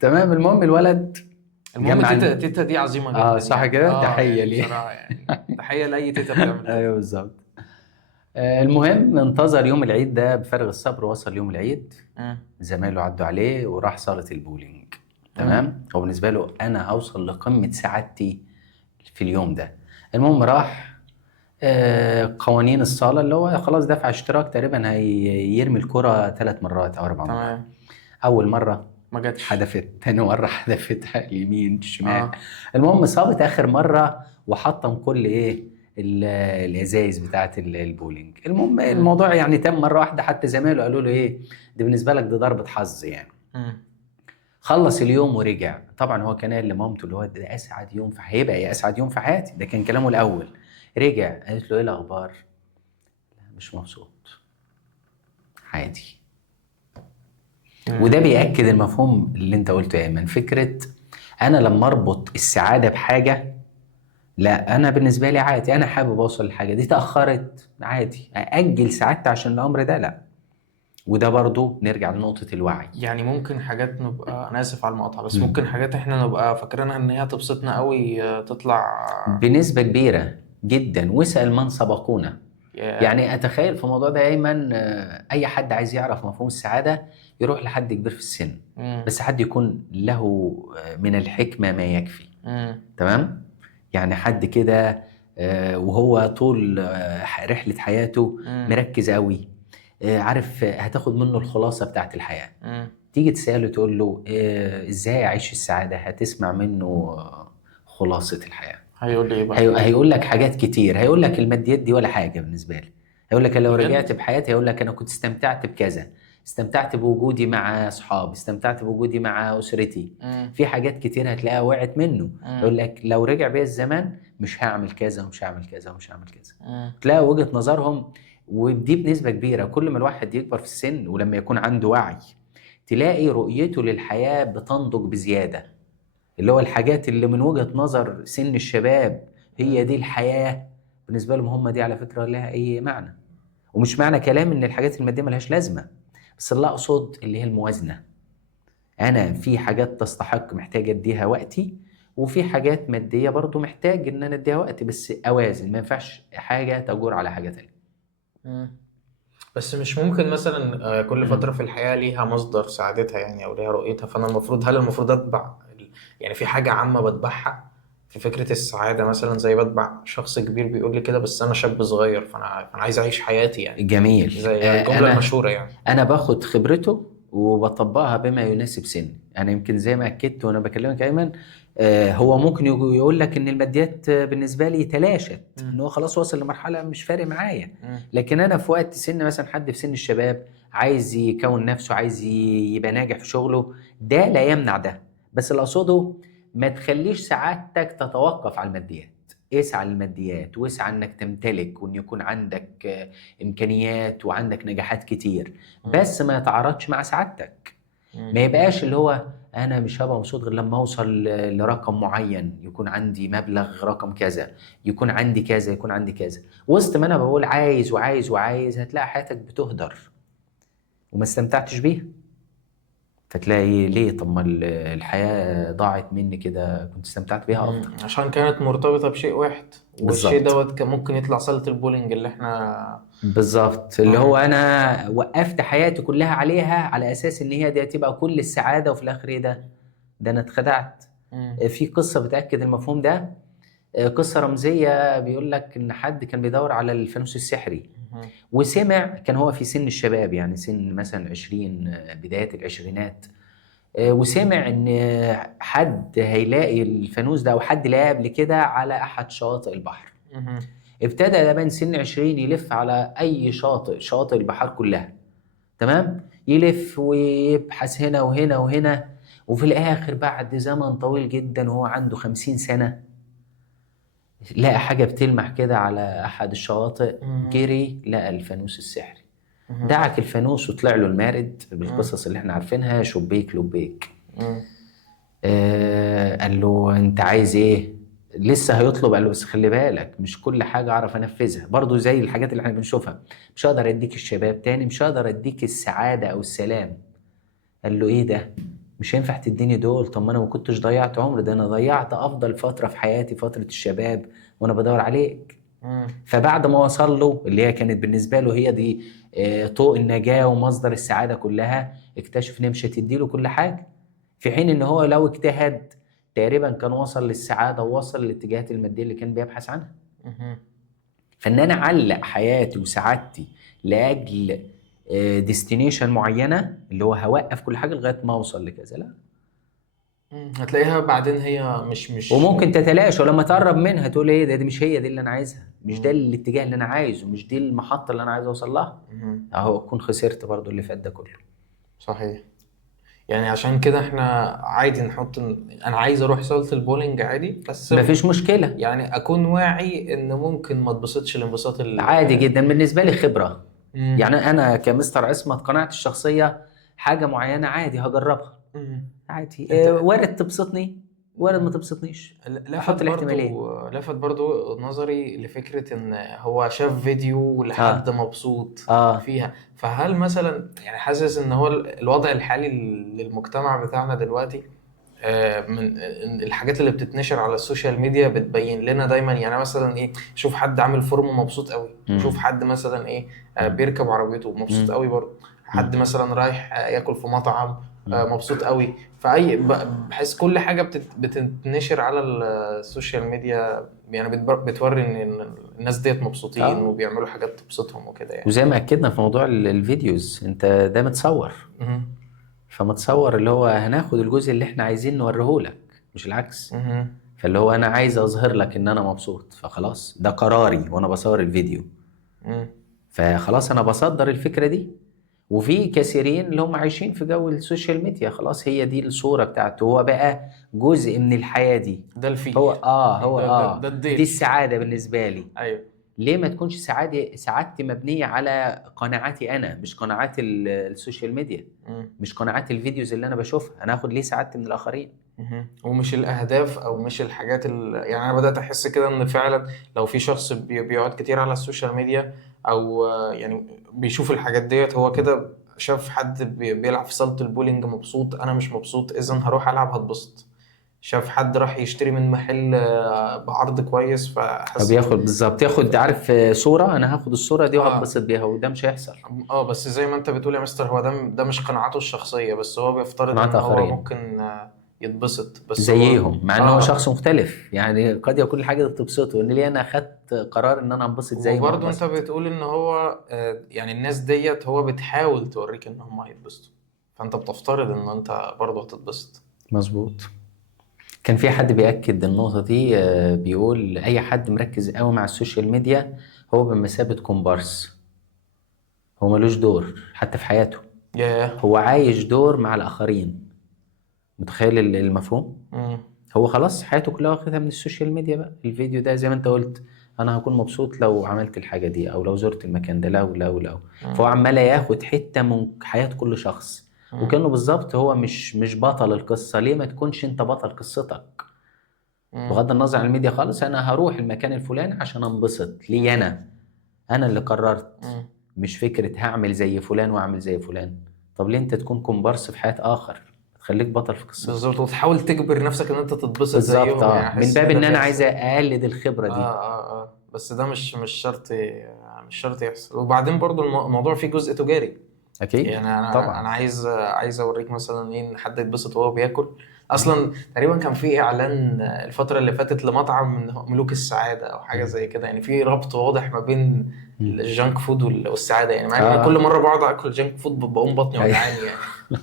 تمام. المهم الولد المهم جمع تيتا دي عظيمة جدا صح يعني. كده، اه تحية يعني ليه. بصراحة يعني تحية لأي تيتا بتعمل كده. ايوه بالظبط. المهم انتظر يوم العيد ده بفارغ الصبر. وصل يوم العيد، مم. زمايله عدوا عليه وراح صالة البولينج. مم. تمام. هو بالنسبة له أنا هوصل لقمة سعادتي في اليوم ده. المهم راح. قوانين الصالة اللي هو خلاص دفع اشتراك تقريبا هيرمي الكرة 3 مرات أو 4 مرات. تمام. أول مرة ما جاتش. حدفت، تاني مرة حدفتها اليمين شمال. اه. المهم صابت آخر مرة وحطم كل إيه الازايز بتاعت البولينج. المهم مم. الموضوع يعني تم مره واحده، حتى زمايله قالوا له ايه ده بالنسبه لك ده ضربه حظ يعني. مم. خلص اليوم ورجع. طبعا هو كان قال لمامته اللي هو ده اسعد يوم في هيبقى ايه اسعد يوم في حياتي، ده كان كلامه الاول. رجع قالت له ايه الاخبار؟ مش مبسوط، عادي. مم. وده بيأكد المفهوم اللي انت قلته يا ايمن، فكره انا لما اربط السعاده بحاجه، لا انا بالنسبه لي عادي، انا حابب اوصل للحاجه دي، تاخرت عادي اجل سعادتي عشان الامر ده، لا. وده برضو نرجع لنقطه الوعي. يعني ممكن حاجات نبقى، انا اسف على المقاطعة، بس مم. ممكن حاجات احنا نبقى فاكرينها ان هي تبسطنا قوي تطلع. بنسبه كبيره. جدا، واسأل من سبقونا. يا يعني اتخيل في الموضوع ده دايما اي حد عايز يعرف مفهوم السعادة يروح لحد كبير في السن، مم. بس حد يكون له من الحكمة ما يكفي. مم. تمام. يعني حد كده وهو طول رحلة حياته مم. مركز قوي، عارف هتاخد منه الخلاصة بتاعت الحياة. مم. تيجي تسأله تقول له ازاي اعيش السعادة، هتسمع منه خلاصة الحياة. هيقول لي ايه بقى؟ هيقول لك حاجات كتير، هيقول لك الماديات دي ولا حاجة بالنسبة لي. هيقول لك لو بجد؟ رجعت بحياتي هيقول لك انا كنت استمتعت بكذا، استمتعت بوجودي مع اصحابي، استمتعت بوجودي مع اسرتي. مم. في حاجات كتير هتلاقيها وقعت منه. مم. يقول لك لو رجع بيا الزمان مش هعمل كذا ومش هعمل كذا ومش هعمل كذا. مم. تلاقي وجهة نظرهم. ودي بنسبة كبيرة كل ما الواحد يكبر في السن ولما يكون عنده وعي تلاقي رؤيته للحياة بتنضج بزيادة. اللي هو الحاجات اللي من وجهة نظر سن الشباب هي مم. دي الحياة، بالنسبة لهم هم دي على فكرة لها أي معنى. ومش معنى كلام إن الحاجات المادية ملهاش لازمة، بس اللي أقصد اللي هي الموازنة. أنا في حاجات تستحق محتاج أديها وقتي، وفي حاجات مادية برضو محتاج إن أنا أديها وقتي، بس أوازن، ما ينفعش حاجة تجور على حاجة تانية. مم. بس مش ممكن مثلا كل فترة في الحياة ليها مصدر سعادتها يعني أو ليها رؤيتها، فأنا هل المفروض أتبع يعني في حاجة عامة بتبعها في فكرة السعادة، مثلا زي بتبع شخص كبير بيقول لي كده بس أنا شاب صغير، فأنا عايز أعيش حياتي يعني، جميل. زي الجملة المشهورة يعني. انا باخد خبرته وبطبقها بما يناسب سني. انا يمكن زي ما اكدت وانا بكلمك ايمن، هو ممكن يقول لك ان الماديات بالنسبه لي تلاشت، ان مم. هو خلاص وصل لمرحله مش فارق معايا. مم. لكن انا في وقت سن مثلا حد في سن الشباب عايز يكون نفسه، عايز يبقى ناجح في شغله، ده لا يمنع ده. بس اللي اقصده ما تخليش سعادتك تتوقف على الماديات. اسعى للماديات واسعى انك تمتلك وان يكون عندك امكانيات وعندك نجاحات كتير، مم. بس ما يتعارضش مع سعادتك. مم. ما يبقاش اللي هو انا مش هبقى مبسوط غير لما اوصل لرقم معين، يكون عندي مبلغ رقم كذا، يكون عندي كذا، يكون عندي كذا. وسط ما انا بقول عايز وعايز وعايز هتلاقي حياتك بتهدر وما استمتعتش بيها. فتلاقي ليه؟ طب ما الحياة ضاعت مني كده، كنت استمتعت بيها افضل. عشان كانت مرتبطة بشيء واحد، والشيء بالظبط. دوت كان ممكن يطلع صالة البولينج اللي احنا. بالظبط، اللي هو مم. انا وقفت حياتي كلها عليها على اساس ان هي دي هتبقى كل السعاده، وفي الاخر ايه ده؟ ده انا اتخدعت. مم. في قصه بتاكد المفهوم ده، قصه رمزيه. بيقول لك ان حد كان بيدور على الفانوس السحري، مم. وسمع، كان هو في سن الشباب يعني سن مثلا 20 بدايه العشرينات، وسمع ان حد هيلاقي الفانوس ده او حد لقاه قبل كده على احد شواطئ البحر. مم. ابتدى ده من سن 20 يلف على أي شاطئ البحار كلها. تمام. يلف ويبحث هنا وهنا وهنا، وفي الآخر بعد زمن طويل جدا وهو عنده 50 سنة لقى حاجة بتلمح كده على أحد الشواطئ. مم. جري لقى الفانوس السحري، مم. دعك الفانوس وطلع له المارد مم. بالقصص اللي احنا عارفينها، شبيك لبيك. مم. قال له انت عايز ايه؟ لسه هيطلب. قال له بس خلي بالك مش كل حاجه اعرف انفذها، برضو زي الحاجات اللي احنا بنشوفها. مش هقدر اديك الشباب تاني، مش هقدر اديك السعاده او السلام. قال له ايه ده؟ مش هينفع تديني دول؟ طب ما انا ما كنتش ضيعت عمر، ده انا ضيعت افضل فتره في حياتي، فتره الشباب، وانا بدور عليك. مم. فبعد ما وصل له اللي هي كانت بالنسبه له هي دي طوق النجاه ومصدر السعاده كلها، اكتشف ان هي مش هتديله كل حاجه. في حين ان هو لو اجتهد تقريبا كان وصل للسعاده ووصل للاتجاهات الماديه اللي كان بيبحث عنها. مم. فان انا اعلق حياتي وسعادتي لاجل ديستنيشن معينه، اللي هو هوقف كل حاجه لغايه ما اوصل لكذا، لا. هتلاقيها بعدين هي مش. وممكن تتلاشى ولما تقرب منها تقول ايه ده؟ دي مش هي دي اللي انا عايزها، مش ده مم. الاتجاه اللي انا عايزه، مش دي المحطه اللي انا عايز اوصل لها. مم. اهو اكون خسرت برضو اللي فات ده كله. صحيح. يعني عشان كده احنا عادي نحط انا عايز اروح صالة البولينج عادي، بس مفيش مشكله. يعني اكون واعي ان ممكن ما اتبسطش الانبساط عادي جدا، بالنسبه لي خبره. مم. يعني انا كمستر عصمت قناعتي الشخصيه حاجه معينه عادي هجربها. مم. عادي، انت وارد تبسطني وارد ما تبسطنيش. لفت احط الاحتمالين. برضو لفت برضو نظري لفكرة ان هو شاف فيديو لحد اه. مبسوط اه. فيها، فهل مثلا يعني حاسس ان هو الوضع الحالي للمجتمع بتاعنا دلوقتي من الحاجات اللي بتتنشر على السوشيال ميديا بتبين لنا دايما، يعني مثلا ايه، شوف حد عامل فورمه مبسوط قوي، وشوف مم. حد مثلا ايه مم. بيركب عربيته مبسوط مم. قوي برضه، حد مم. مثلا رايح ياكل في مطعم مم. مبسوط قوي. فاي بحس كل حاجه بتتنشر على السوشيال ميديا، يعني بتوري ان الناس ديت مبسوطين اه، وبيعملوا حاجات تبسطهم وكده يعني. وزي ما اكدنا في موضوع الفيديوز، انت ده متصور، مهم. فمتصور اللي هو هناخد الجزء اللي احنا عايزين نوريه لك، مش العكس. مهم. فاللي هو انا عايز اظهر لك ان انا مبسوط، فخلاص ده قراري وانا بصور الفيديو، مم. فخلاص انا بصدر الفكرة دي. وفي كثيرين اللي هم عايشين في جو السوشيال ميديا، خلاص هي دي الصورة بتاعته، هو بقى جزء من الحياة دي. ده هو الفيل. اه هو ده دي الضيف. السعادة بالنسبة لي. ايوه. ليه ما تكونش سعادتي مبنية على قناعاتي أنا، مش قناعات السوشيال ميديا، مم. مش قناعات الفيديوز اللي أنا بشوفها. أنا هاخد ليه سعادتي من الآخرين؟ مهم. ومش الأهداف أو مش الحاجات يعني أنا بدأت أحس كده إن فعلا لو في شخص بيقعد كتير على السوشيال ميديا، أو يعني بيشوف الحاجات ديت، هو كده شاف حد بيلعب في صالة البولينج مبسوط، أنا مش مبسوط، إذا هروح ألعب هتبسط. شاف حد راح يشتري من محل بعرض كويس، أو فحس. بياخد بالظبط، ياخد عارف صورة، أنا هاخد الصورة دي آه وهتبسط بيها، وده مش هيحصل. بس زي ما انت بتقول يا مستر، هو ده مش قناعاته الشخصية، بس هو بيفترض قناعات ان هو آخرين ممكن يتبسط، بس هو زيهم، مع إن هو اه شخص مختلف، يعني قد يكون الحاجة دي تبسطه، إن ليه أنا أخدت قرار إن أنا أنبسط زي ما هو وبرضه انت انبسط. بتقول ان هو يعني الناس ديت هو بتحاول توريك ان هم هيتبسطوا، فانت بتفترض ان انت برضه هتتبسط. مظبوط. كان في حد بيأكد النقطة دي، بيقول أي حد مركز قوي مع السوشيال ميديا هو بمثابة كومبارس، هو ملوش دور حتى في حياته، ياه. هو عايش دور مع الآخرين. متخيل المفهوم؟ مم. هو خلاص حياته كلها واخدها من السوشيال ميديا بقى، الفيديو ده زي ما انت قلت، انا هكون مبسوط لو عملت الحاجة دي، او لو زرت المكان ده، لو فهو مم. عمال ياخد حتة من حياة كل شخص، مم. وكأنه بالظبط هو مش بطل القصة. ليه ما تكونش انت بطل قصتك؟ مم. بغض النظر عن الميديا خالص، انا هروح المكان الفلاني عشان انبسط لي مم. انا اللي قررت، مم. مش فكرة هعمل زي فلان واعمل زي فلان. طب ليه انت تكون كومبارس في حياة اخر؟ خليك بطل في بالظبط، قصتك. وتحاول تجبر نفسك ان انت تتبسط بالظبط، زيهم، يعني من احس باب ان ده ان انا عايز بيحصل. اقلد الخبرة دي. بس ده مش شرط، مش شرط يحصل. وبعدين برضو الموضوع فيه جزء تجاري، اكيد يعني انا طبعا. عايز اوريك مثلا ايه، ان حد يتبسط وهو بياكل. اصلا تقريبا كان في اعلان الفتره اللي فاتت لمطعم من ملوك السعاده او حاجه مم. زي كده، يعني في ربط واضح ما بين مم. الجانك فود والسعاده، يعني مع ان انا كل اه. مره بقعد اكل جانك فود بقوم بطني أيوة. وجعاني يعني.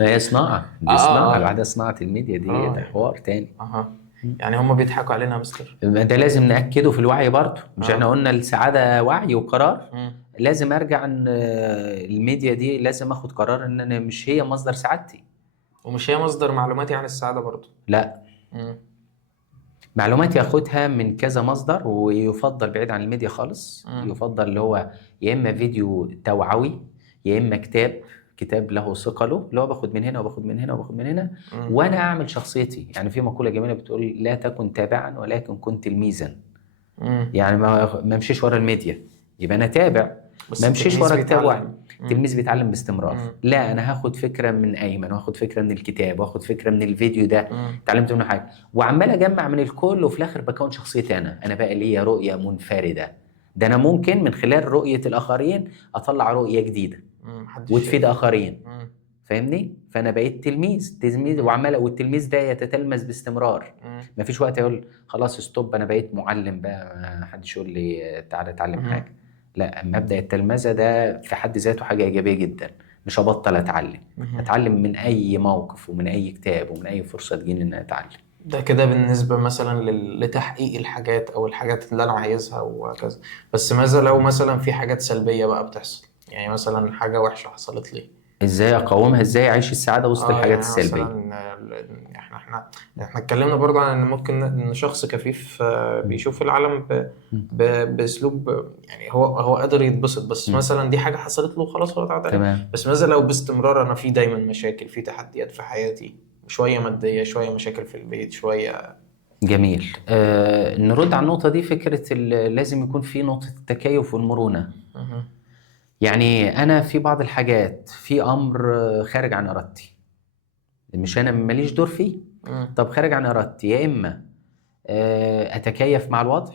ما هي صناعة، اه دي صناعة اه لوحدها، صناعة الميديا دي ده يعني حوار تاني. اها، مم. يعني هم بيضحكوا علينا يا مستر. ده لازم نأكده في الوعي برضه، مش احنا اه. قلنا السعادة وعي وقرار؟ مم. لازم ارجع ان الميديا دي لازم اخد قرار ان انا مش هي مصدر سعادتي. ومش هي مصدر معلوماتي عن السعاده برضو. لا، مم. معلومات ياخدها من كذا مصدر، ويفضل بعيد عن الميديا خالص، مم. يفضل اللي هو يا اما فيديو توعوي، يا اما كتاب له ثقله، اللي هو باخد من هنا وباخد من هنا وباخد من هنا، مم. وانا اعمل شخصيتي. يعني في مقولة جميلة بتقول لا تكن تابعا ولكن كن تلميذا. مم. يعني ما امشيش ورا الميديا يبقى انا تابع، ما بس امشيش التلميذ ورا كتاب واحد. بيتعلم. مم. التلميذ بيتعلم باستمرار. مم. لا، انا هاخد فكره من ايمن، واخد فكره من الكتاب، واخد فكره من الفيديو ده مم. اتعلمت منه حاجه، وعمال اجمع من الكل، وفي الاخر بكون شخصيتي انا بقى ليا رؤيه منفرده. ده انا ممكن من خلال رؤيه الاخرين اطلع رؤيه جديده محدش وتفيد شايفها. اخرين. مم. فاهمني؟ فانا بقيت تلميذ مم. وعمال، والتلميذ ده يتتلمذ باستمرار. مم. ما فيش وقت يقول خلاص ستوب انا بقيت معلم بقى، ما حدش يقول لي تعالى اتعلم مم. حاجه. لا، مبدأ التلمذة ده في حد ذاته حاجة إيجابية جدا. مش هبطل مم. أتعلم من أي موقف ومن أي كتاب ومن أي فرصة تجيني إن أنا أتعلم. ده كده بالنسبة مثلا لتحقيق الحاجات أو الحاجات اللي أنا عايزها وهكذا. بس ماذا لو مثلا في حاجات سلبية بقى بتحصل، يعني مثلا حاجة وحشة حصلت لي؟ إزاي أقاومها؟ إزاي أعيش السعادة وسط الحاجات يعني السلبية؟ مثلا احنا اتكلمنا برضو عن ان ممكن ان شخص كفيف مم. بيشوف العالم مم. باسلوب، يعني هو قادر يتبسط، بس مم. مثلا دي حاجة حصلت له خلاص هو اتعود عليها. تمام. بس ماذا لو باستمرار انا في دايما مشاكل، في تحديات في حياتي، شوية مادية، شوية مشاكل في البيت، شوية. جميل. نرد على النقطة دي، فكرة لازم يكون في نقطة التكيف والمرونة. مهم. يعني أنا في بعض الحاجات، في أمر خارج عن إرادتي، مش انا ماليش دور فيه. طب خارج عن ارادتي، يا اما اتكيف مع الوضع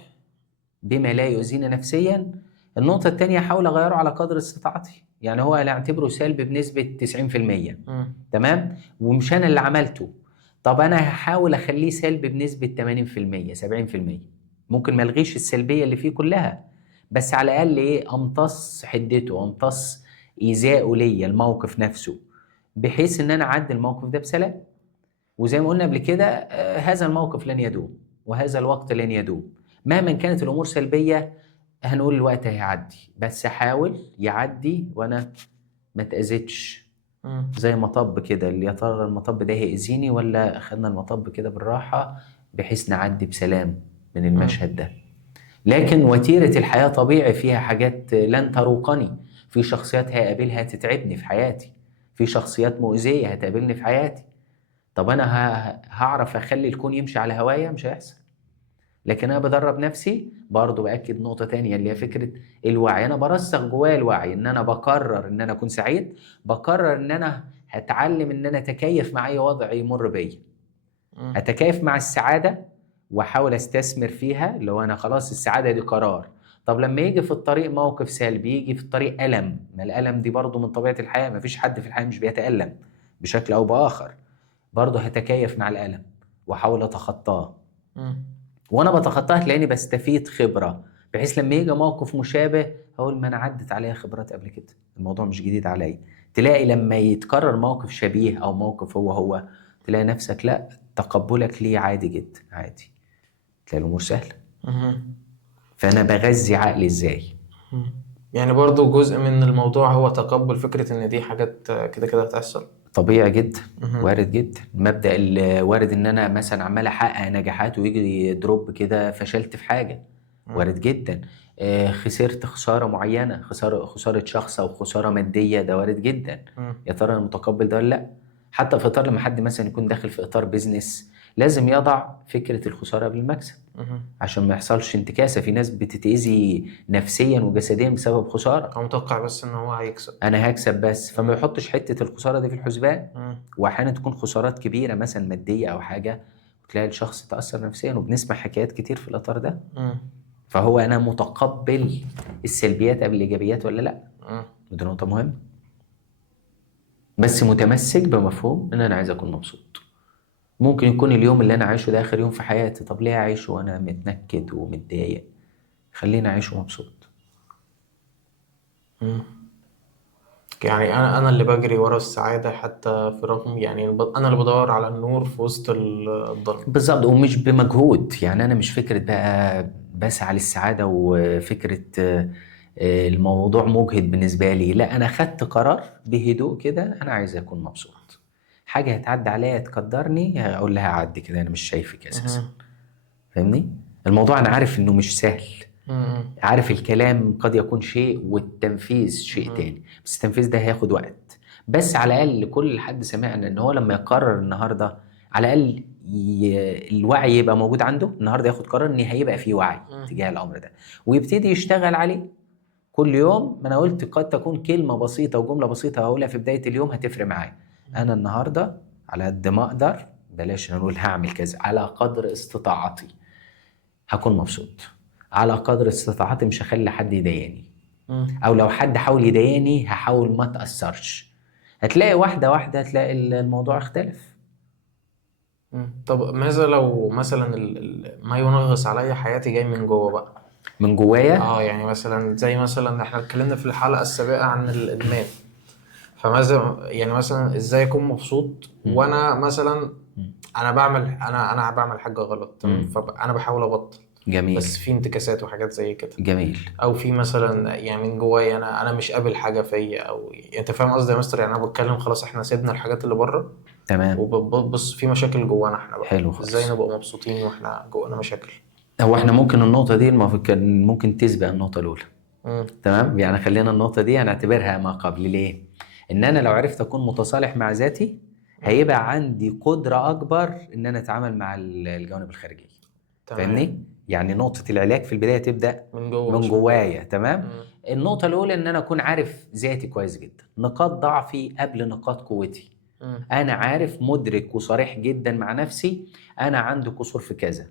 بما لا يؤذيني نفسيا. النقطة التانية احاول اغيره على قدر استطاعتي، يعني هو انا اعتبره سلبي بنسبة 90%. تمام، ومش انا اللي عملته. طب انا هحاول اخليه سلبي بنسبة 80% 70%. ممكن ما الغيش السلبية اللي فيه كلها، بس على الاقل ايه، امتص حدته، امتص ايذائه ليا الموقف نفسه، بحيث ان انا اعدي الموقف ده بسلام. وزي ما قلنا قبل كده، هذا الموقف لن يدوم، وهذا الوقت لن يدوم. مهما كانت الامور سلبيه، هنقول الوقت هيعدي، بس حاول يعدي وانا ما اتاذيتش. زي مطب كده، اللي يا ترى المطب ده هيأذيني ولا اخدنا المطب كده بالراحه بحيث نعدي بسلام من المشهد ده. لكن وتيره الحياه طبيعي فيها حاجات لن تروقني. في شخصيات هقابلها تتعبني في حياتي، في شخصيات مؤذيه هتقابلني في حياتي. طب انا هعرف اخلي الكون يمشي على هوايا؟ مش هيحصل. لكن انا بدرب نفسي برضه، باكد نقطه تانية اللي هي فكره الوعي. انا برسخ جوايا الوعي ان انا بقرر ان انا اكون سعيد، بقرر ان انا هتعلم ان انا اتكيف مع اي وضع يمر بيا، اتكيف مع السعاده واحاول استثمر فيها. لو انا خلاص السعاده دي قرار، طب لما يجي في الطريق موقف سلبي، يجي في الطريق الم، ما الالم دي برضه من طبيعه الحياه، ما فيش حد في الحياه مش بيتالم بشكل او باخر. برضه هتكيف مع الألم وأحاول أتخطاه. وأنا بتخطاه تلاقيني بستفيد خبرة، بحيث لما يجي موقف مشابه هقول ما أنا عدت عليها خبرات قبل كده، الموضوع مش جديد عليا. تلاقي لما يتكرر موقف شبيه أو موقف هو تلاقي نفسك لا، تقبلك ليه عادي جدا، عادي، تلاقي الأمور سهلة. فأنا بغذي عقلي إزاي؟ يعني برضو جزء من الموضوع هو تقبل فكرة إن دي حاجات كده كده هتحصل. طبيعي جدا، وارد جدا. مبدأ الوارد ان انا مثلا عمال احقق نجاحات ويجي دروب كده، فشلت في حاجة، وارد جدا. خسرت خسارة معينة، خسارة شخص او خسارة مادية، ده وارد جدا. يا ترى انا متقبل ده ولا لا؟ حتى في اطار لما حد مثلا يكون داخل في اطار بيزنس، لازم يضع فكرة الخسارة قبل المكسب عشان ما يحصلش انتكاسة. في ناس بتتأذي نفسيا وجسديا بسبب خسارة. هو متوقع بس إن هو هيكسب، انا هكسب بس، فما يحطش حته الخساره دي في الحسبان. واحيانا تكون خسارات كبيره مثلا ماديه او حاجه، وتلاقي الشخص تاثر نفسيا، وبنسمع حكايات كتير في الاطار ده. فهو انا متقبل السلبيات قبل الايجابيات ولا لا؟ دي نقطه مهمه. بس متمسك بمفهوم ان انا عايز اكون مبسوط. ممكن يكون اليوم اللي انا عايشه ده اخر يوم في حياتي، طب ليه اعيشه وانا متنكد ومتضايق؟ خليني اعيشه مبسوط. يعني أنا اللي بجري ورا السعادة حتى في رغم، يعني أنا اللي بدور على النور في وسط الظلم. بالظبط، ومش بمجهود. يعني انا مش فكره بقى بسعى للسعاده وفكره الموضوع مجهد بالنسبه لي، لا، انا خدت قرار بهدوء كده، انا عايز اكون مبسوط. حاجه هتعدي عليا تقدرني اقول لها عدي كده، انا مش شايفك اساسا. فاهمني؟ الموضوع انا عارف انه مش سهل، عارف الكلام قد يكون شيء والتنفيذ شيء تاني، بس التنفيذ ده هياخد وقت. بس على الاقل كل حد سمعنا ان هو لما يقرر النهارده، على الاقل الوعي يبقى موجود عنده النهارده، ياخد قرار ان هيبقى فيه وعي تجاه الامر ده، ويبتدي يشتغل عليه كل يوم. ما انا قلت قد تكون كلمه بسيطه وجمله بسيطه هقولها في بدايه اليوم هتفرق معايا. انا النهارده على قد ما اقدر، بلاش نقول هعمل كذا، على قدر استطاعتي هكون مبسوط. على قدر استطاعتي مش هخلي حد يضايقني، او لو حد حاول يضايقني هحاول ما اتاثرش. هتلاقي واحده واحده هتلاقي الموضوع اختلف. طب ماذا لو مثلا ما ينغص عليا حياتي جاي من جوه بقى؟ من جوايا. يعني مثلا زي مثلا احنا اتكلمنا في الحلقة السابقة عن الإدمان، فماذا يعني مثلا ازاي اكون مبسوط وانا مثلا انا بعمل انا بعمل حاجة غلط، تمام، فانا بحاول ابطل، جميل. بس في انتكاسات وحاجات زي كده. جميل. او في مثلا يعني من جوايا انا مش قابل حاجة فيا، او يعني انت فاهم قصدي يا مستر؟ يعني انا بتكلم خلاص احنا سيبنا الحاجات اللي بره، تمام. وبص في مشاكل جوانا احنا بقى، حلو خالص. ازاي نبقى مبسوطين واحنا جوانا مشاكل؟ هو احنا ممكن النقطة دي المفروض كان ممكن تسبق النقطة الأولى. تمام، يعني خلينا النقطة دي هنعتبرها ما قبل. ليه؟ إن أنا لو عرفت أكون متصالح مع ذاتي، هيبقى عندي قدرة أكبر إن أنا أتعامل مع الجوانب الخارجية. فاهمني؟ يعني نقطة العلاج في البداية تبدأ من جوه، من مش جوايا. تمام؟ النقطة الأولى إن أنا أكون عارف ذاتي كويس جدا، نقاط ضعفي قبل نقاط قوتي. مم. انا عارف مدرك وصريح جدا مع نفسي، انا عندي قصور في كذا،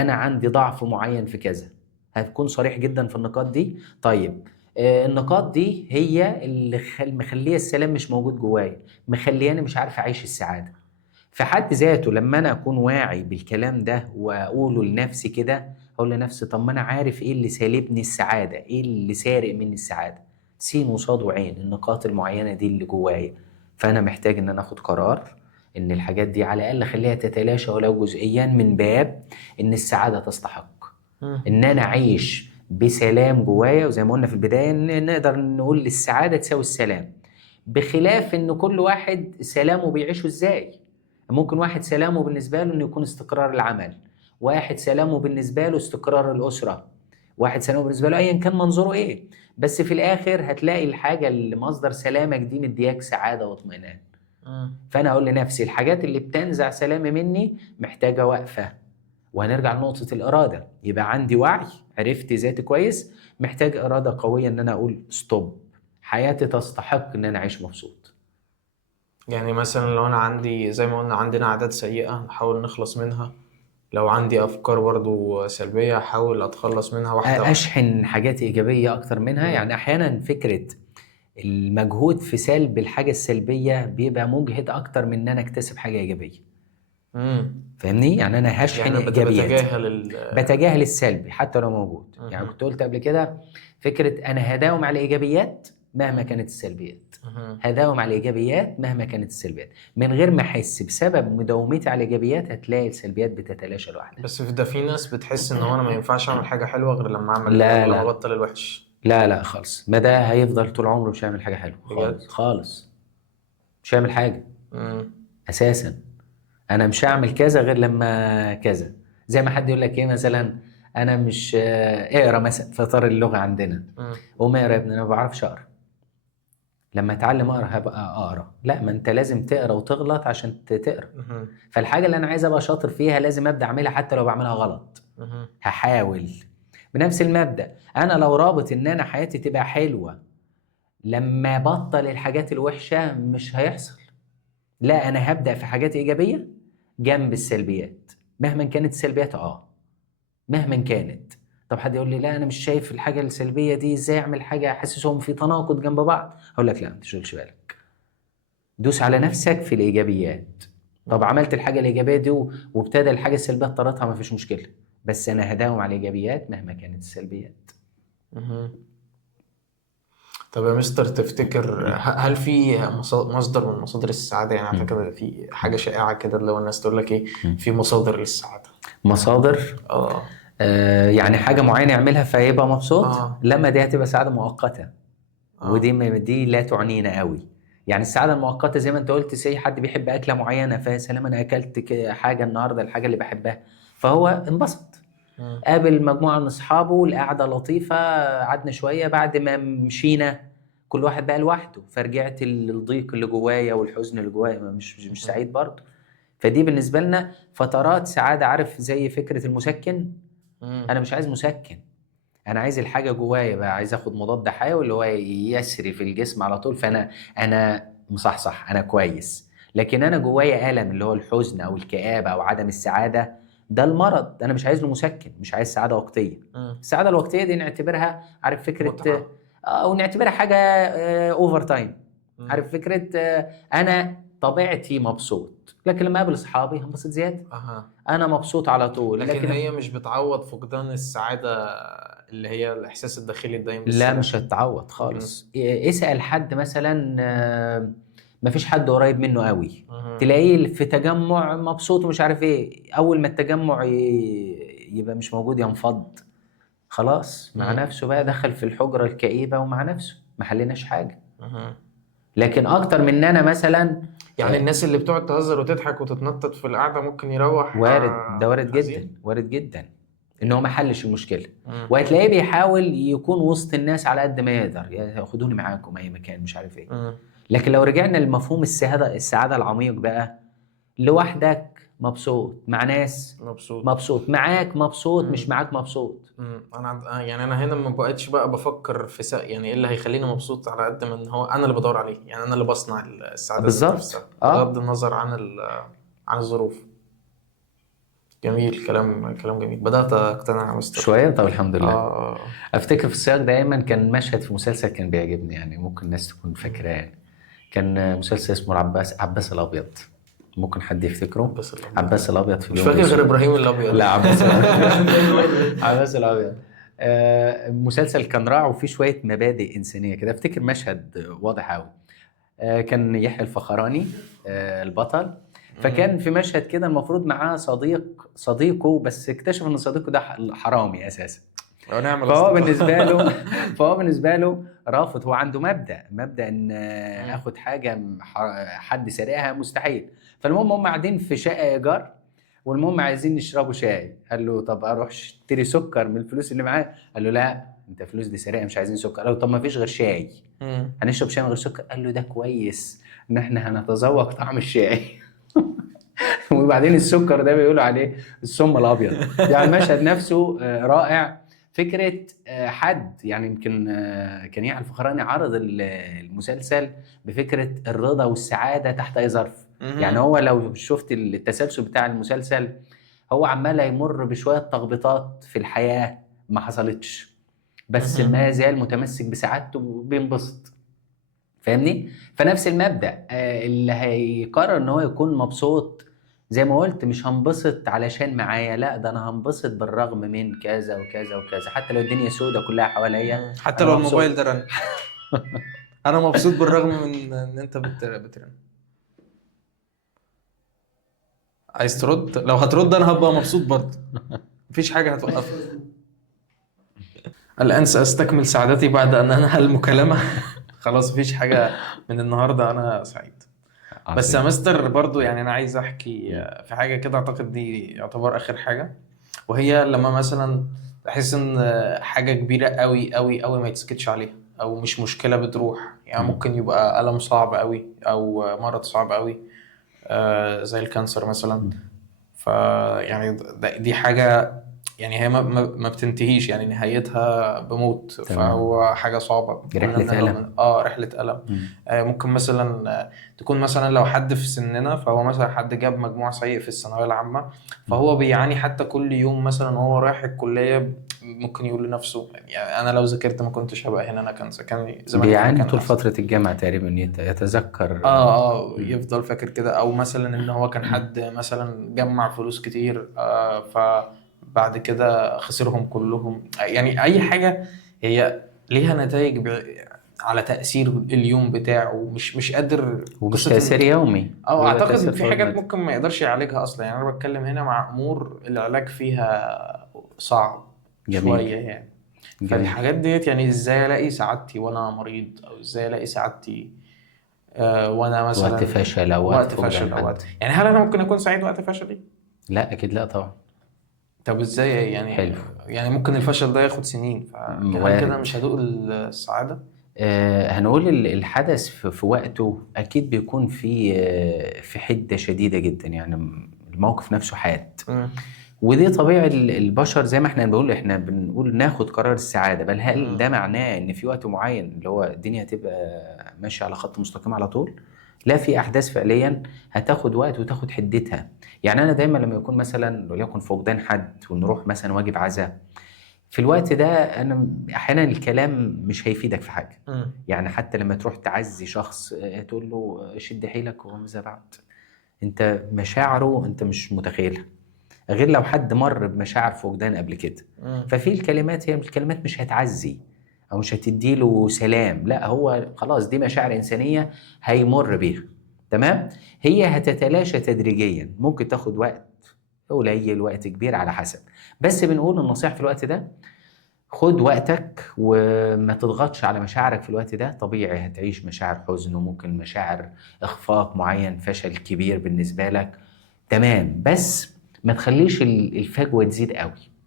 انا عندي ضعف معين في كذا. هتكون صريح جدا في النقاط دي. طيب النقاط دي هي اللي مخليه السلام مش موجود جوايا، مخلياني مش عارف اعيش السعاده. في حد ذاته لما انا اكون واعي بالكلام ده واقوله لنفسي كده، اقول لنفسي طب ما انا عارف ايه اللي سالبني السعاده، ايه اللي سارق مني السعاده، سين وصاد وعين، النقاط المعينه دي اللي جوايا. فانا محتاج ان انا اخد قرار ان الحاجات دي على الاقل اخليها تتلاشى ولو جزئيا، من باب ان السعاده تستحق مم. ان انا اعيش بسلام جوايا. وزي ما قلنا في البدايه ان نقدر نقول السعاده تساوي السلام، بخلاف ان كل واحد سلامه بيعيشه ازاي. ممكن واحد سلامه بالنسبه له انه يكون استقرار العمل، واحد سلامه بالنسبه له استقرار الاسره، واحد سلامه بالنسبه له ايا كان منظوره ايه. بس في الاخر هتلاقي الحاجه اللي مصدر سلامك دي مدياك سعاده واطمئنان. مم. فانا اقول لنفسي الحاجات اللي بتنزع سلامي مني محتاجه وقفه. وهنرجع لنقطه الاراده، يبقى عندي وعي، عرفت ذاتي كويس، محتاج اراده قويه ان انا اقول ستوب، حياتي تستحق ان انا اعيش مبسوط. يعني مثلا لو انا عندي زي ما قلنا عندنا عادات سيئة نحاول نخلص منها، لو عندي افكار برضو سلبية احاول اتخلص منها واحدة واحدة. اشحن حاجات ايجابيه اكتر منها. مم. يعني احيانا فكره المجهود في سلب الحاجه السلبيه بيبقى مجهد اكتر من ان انا اكتسب حاجه ايجابيه. مم. فاهمني؟ يعني انا هشحن يعني ايجابيات، بتجاهل بتجاهل السلبي حتى لو موجود. يعني مهم. كنت قلت قبل كده فكره انا هداوم على الايجابيات مهما كانت السلبيات، مهم. هداوم على الايجابيات مهما كانت السلبيات. من غير ما احس بسبب مداومتي على الايجابيات هتلاقي السلبيات بتتلاشى لوحدها. بس في ده في ناس بتحس ان هو انا ما ينفعش اعمل حاجة حلوة غير لما لا غير لما لا ابطل الوحش. لا لا خالص، ما ده هيفضل طول عمره مش هيعمل حاجه حلوه بجد. خالص خالص. مش هيعمل حاجه مم. اساسا. انا مش هعمل كذا غير لما كذا. زي ما حد يقول لك ايه مثلا، انا مش اقرا مثلا في اطار اللغه عندنا، مم. قوم اقرا يا ابني انا ما بعرفش اقرا. لما اتعلم اقرا هبقى اقرا؟ لا، ما انت لازم تقرا وتغلط عشان تقرا. مهم. فالحاجه اللي انا عايز ابقى شاطر فيها لازم ابدا اعملها حتى لو بعملها غلط. مهم. هحاول. بنفس المبدا انا لو رابط ان انا حياتي تبقى حلوه لما بطل الحاجات الوحشه، مش هيحصل. لا، انا هبدا في حاجات ايجابيه جنب السلبيات مهما كانت السلبيات. مهما كانت. طب حد يقول لي لا انا مش شايف الحاجه السلبيه دي، ازاي اعمل حاجه احسسهم في تناقض جنب بعض؟ اقول لك لا، ما تشغلش بالك، دوس على نفسك في الايجابيات. طب مم. عملت الحاجه الايجابيه دي وابتدى الحاجه السلبيه طردها، ما فيش مشكله، بس انا هداوم على الايجابيات مهما كانت السلبيات. مهم. طب يا مستر تفتكر هل في مصدر من مصادر السعادة؟ يعني مم. أعتقد في حاجة شائعة كده اللي هو الناس تقول لك إيه، مم. في مصادر للسعادة. مصادر. آه. يعني حاجه معينه يعملها فيبقى مبسوط؟ آه. لما دي هتبقى سعاده مؤقته، ودي آه. دي لا تعنينا قوي. يعني السعاده المؤقته زي ما انت قلت، زي حد بيحب اكله معينه، فيا سلام انا اكلت حاجه النهارده، الحاجه اللي بحبها، فهو انبسط. مم. قابل مجموعه من اصحابه، القعده لطيفه، قعدنا شويه، بعد ما مشينا كل واحد بقى لوحده، فرجعت للضيق اللي جوايا والحزن اللي جوايا، مش مم. سعيد برضه. فدي بالنسبه لنا فترات سعاده. عارف زي فكره المسكن؟ مم. انا مش عايز مسكن، انا عايز الحاجه جوايا بقى، عايز اخد مضاد حيوي اللي هو يسري في الجسم على طول، فانا مصحصح، انا كويس. لكن انا جوايا الم اللي هو الحزن او الكآبه او عدم السعاده، ده المرض، انا مش عايز له مسكن، مش عايز سعاده وقتيه. مم. السعاده الوقتيه دي نعتبرها، عارف فكره، متعة. او نعتبرها حاجه اوفر تايم. مم. عارف فكره انا طبيعتي مبسوط، لكن لما اقابل اصحابي هنبسط زياده. أها. انا مبسوط على طول، لكن لكن هي مش بتعوض فقدان السعادة اللي هي الإحساس الداخلي الدايم لا بالسلام. مش هتتعوض مم. خالص. اسأل حد مثلا مفيش حد قريب منه قوي، مم. تلاقيه في تجمع مبسوط ومش عارف ايه، اول ما التجمع يبقى مش موجود ينفض، خلاص مع مم. نفسه بقى، دخل في الحجرة الكئيبة ومع نفسه، ما حليناش حاجة. مم. لكن اكتر من انا مثلا يعني آه، الناس اللي بتقعد تهزر وتضحك وتتنطط في القعدة ممكن يروح وارد، ده وارد جدا، حزين. وارد جدا ان هو ما حلش المشكله. مم. وهتلاقيه بيحاول يكون وسط الناس على قد ما يقدر، ياخدوني معاكم اي مكان مش عارف ايه. مم. لكن لو رجعنا لمفهوم السعاده العميق بقى، لوحدك مبسوط مع ناس، مبسوط. مبسوط معاك، مبسوط مم. مش معاك مبسوط. انا يعني انا هنا ما بقتش بقى بفكر في يعني ايه اللي هيخليني مبسوط، على قد ما ان هو انا اللي بدور عليه، يعني انا اللي بصنع السعاده ذات نفسها بالظبط بغض النظر عن عن الظروف. جميل، كلام جميل، بدات اقتنع يا مستر. شويه. طب الحمد لله. اه. افتكر في السياق دايما كان مشهد في مسلسل كان بيعجبني، يعني ممكن الناس تكون فاكراه يعني. كان مسلسل اسمه عباس الابيض، ممكن حد يفتكره؟ بس الابيض عباس الابيض في مش اليوم فاكر غير الاسود. ابراهيم الابيض. لا عباس الابيض. عباس الابيض. مسلسل كان رائع وفيه شويه مبادئ انسانيه كده. افتكر مشهد واضح قوي. كان يحيى الفخراني البطل. فكان في مشهد كده المفروض معاه صديقه، بس اكتشف ان صديقه ده حرامي اساسا. ونعمل فهو اصدقاء. بالنسبه له فهو بالنسبه له رافض. هو عنده مبدا ان مم. اخد حاجه حد سارقها مستحيل. فالمهم هم قاعدين في شقه ايجار، والمهم عايزين نشربوا شاي. قال له طب اروح اشتري سكر من الفلوس اللي معاه؟ قال له لا، انت فلوس دي سرقه مش عايزين سكر. قال له طب ما فيش غير شاي، مم. هنشرب شاي من غير سكر. قال له ده كويس ان احنا هنتذوق طعم الشاي. وبعدين السكر ده بيقولوا عليه السم الابيض. يعني المشهد نفسه رائع. فكره حد يعني يمكن كان يحيى الفخراني عرض المسلسل بفكره الرضا والسعاده تحت اي ظرف. يعني مم. هو لو شفت التسلسل بتاع المسلسل، هو عمال يمر بشويه تخبيطات في الحياه ما حصلتش، بس مم. ما زال متمسك بسعادته وبينبسط. فاهمني؟ فنفس المبدأ اللي هيقرر ان هو يكون مبسوط، زي ما قلت مش هنبسط علشان معايا، لا ده انا هنبسط بالرغم من كذا وكذا وكذا، حتى لو الدنيا سودة كلها حواليا حتى انا لو الموبايل مبسوط. ده رن، انا مبسوط بالرغم من ان انت بترن. عايز ترد؟ لو هترد انا هبقى مبسوط برضه، مفيش حاجه هتوقفك. الان ساستكمل سعادتي بعد ان انهى المكالمه. خلاص مفيش حاجه، من النهارده انا سعيد. بس يا عظيم. مستر برضو يعني انا عايز احكي في حاجه كده، اعتقد دي يعتبر اخر حاجه، وهي لما مثلا تحس ان حاجه كبيره قوي قوي قوي ما يتسكتش عليها، او مش مشكله بتروح، يعني مم. ممكن يبقى الم صعب قوي او مرض صعب قوي، زي الكانسر مثلا. مم. فيعني دي حاجه، يعني هي ما بتنتهيش، يعني نهايتها بموت، تمام. فهو حاجة صعبة كلنا رحلة بنهرب ألم. من رحلة ألم. مم. ممكن مثلا تكون مثلا لو حد في سننا، فهو مثلا حد جاب مجموع سيء في الثانوية العامة، مم. فهو بيعاني حتى كل يوم مثلا وهو رايح الكلية، ممكن يقول لنفسه يعني أنا لو ذاكرت ما كنتش هبقى هنا، أنا كان سكني زماني في بيعاني مكان طول أحسن. فترة الجامعة تقريبا، يتذكر. مم. يفضل فاكر كده، او مثلا ان هو كان حد مثلا جمع فلوس كتير، فبعد كده خسرهم كلهم، يعني اي حاجة هي ليها نتائج على تأثير اليوم بتاعه، مش قادر ومش قصة تأثير ان يومي، بيبقى اعتقد تأثير في طويل حاجات المدى. ممكن ما يقدرش يعالجها اصلا، يعني انا بتكلم هنا مع امور العلاج فيها صعب جميل. شوية يعني. جميل. فالحاجات ديت يعني ازاي الاقي سعادتي وانا مريض، او ازاي الاقي سعادتي وانا وقت مثلا فشل أو وقت وقت فقدان فشل او حد. وقت، يعني هل انا ممكن اكون سعيد وقت فشلي؟ لا أكيد لا طبعا. طب ازاي يعني؟ حلو. يعني ممكن الفشل ده ياخد سنين، فهل كده وارد. مش هدوق السعادة؟ هنقول الحدث في وقته أكيد بيكون في حدة شديدة جدا، يعني الموقف نفسه حاد. مم. ودي طبيعة البشر. زي ما احنا بنقول ناخد قرار السعادة، بل هل مم. ده معناه ان في وقت معين اللي هو الدنيا هتبقى ماشية على خط مستقيم على طول؟ لا، في احداث فعليا هتاخد وقت وتاخد حدتها. يعني انا دايما لما يكون مثلا وليكن فقدان حد ونروح مثلا واجب عزاء، في الوقت ده انا احيانا الكلام مش هيفيدك في حاجة. مم. يعني حتى لما تروح تعزي شخص تقول له شد حيلك وماذا بعد، انت مشاعره انت مش متخيلها، غير لو حد مر بمشاعر فقدان قبل كده. مم. ففي الكلمات، هي الكلمات مش هتعزي او مش هتديله سلام، لا هو خلاص دي مشاعر انسانيه هيمر بيها. تمام. هي هتتلاشى تدريجيا، ممكن تاخد وقت قليل وقت كبير على حسب. بس بنقول النصيحه في الوقت ده خد وقتك وما تضغطش على مشاعرك في الوقت ده. طبيعي هتعيش مشاعر حزن وممكن مشاعر اخفاق معين، فشل كبير بالنسبة لك. تمام، بس ما تخليش الفجوة تزيد قوي.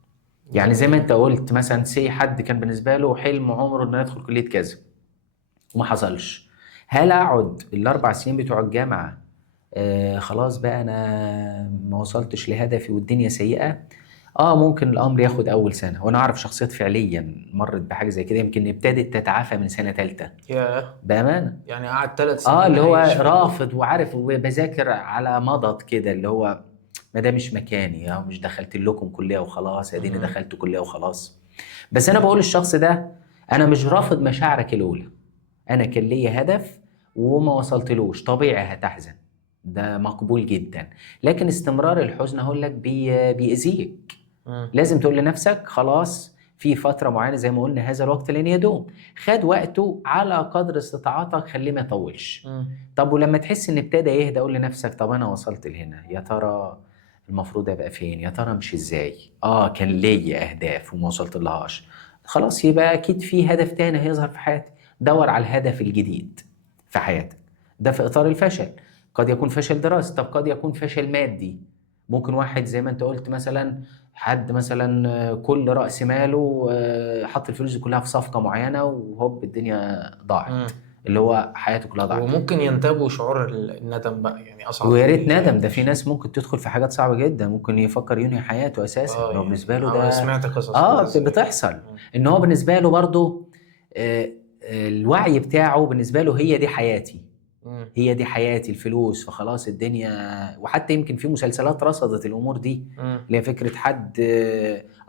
يعني زي ما جميل. انت قلت مثلا، سي حد كان بالنسبة له حلم عمره انه يدخل كلية كذا وما حصلش، هل اقعد ال4 سنين بتوع الجامعة خلاص بقى انا ما وصلتش لهدفي والدنيا سيئة، اه ممكن الامر ياخد اول سنة. وانا اعرف شخصيات فعليا مرت بحاجة زي كده، يمكن ابتدت تتعافى من سنة تالتة ياه. بأمانة. يعني قعد 3 اه سنين اللي هو عايش في رافض وعارف وبذاكر على مضض كده، اللي هو ما ده مش مكاني، او مش دخلت لكم كلية وخلاص، اديني مهم. دخلت كلية وخلاص. بس انا بقول للشخص ده انا مش رافض مشاعرك الاولى، انا كان ليا هدف وما وصلتلوش، طبيعي هتحزن، ده مقبول جدا. لكن استمرار الحزن هقول لك بيأذيك. مم. لازم تقول لنفسك خلاص في فترة معينة، زي ما قلنا هذا الوقت لن يدوم، خد وقته على قدر استطاعتك، خليه ما يطولش. مم. طب ولما تحس ان ابتدى يهدى قول لنفسك طب انا وصلت لهنا، يا ترى المفروض ابقى فين، يا ترى امشي ازاي. اه كان ليا اهداف وما وصلت لهاش، خلاص يبقى اكيد في هدف تاني هيظهر في حياتي. دور على الهدف الجديد في حياتك، ده في اطار الفشل. قد يكون فشل دراسي، طب قد يكون فشل مادي. ممكن واحد زي ما انت قلت مثلا، حد مثلا كل رأس ماله حط الفلوس دي كلها في صفقة معينة وهوب الدنيا ضاعت، مم. اللي هو حياته كلها ضاعت. وممكن ينتابوا شعور الندم بقى، يعني اصعب ويا من ريت ندم، اليأس. ده في ناس ممكن تدخل في حاجات صعبة جدا، ممكن يفكر ينهي حياته اساسا، اه هو يعني بالنسبة له انا ده سمعت قصص كده اه زي كده. بتحصل. ان هو بالنسبة له برضو الوعي بتاعه بالنسبة له هي دي حياتي، مم. هي دي حياتي الفلوس، فخلاص الدنيا. وحتى يمكن في مسلسلات رصدت الامور دي، مم. اللي هي فكره حد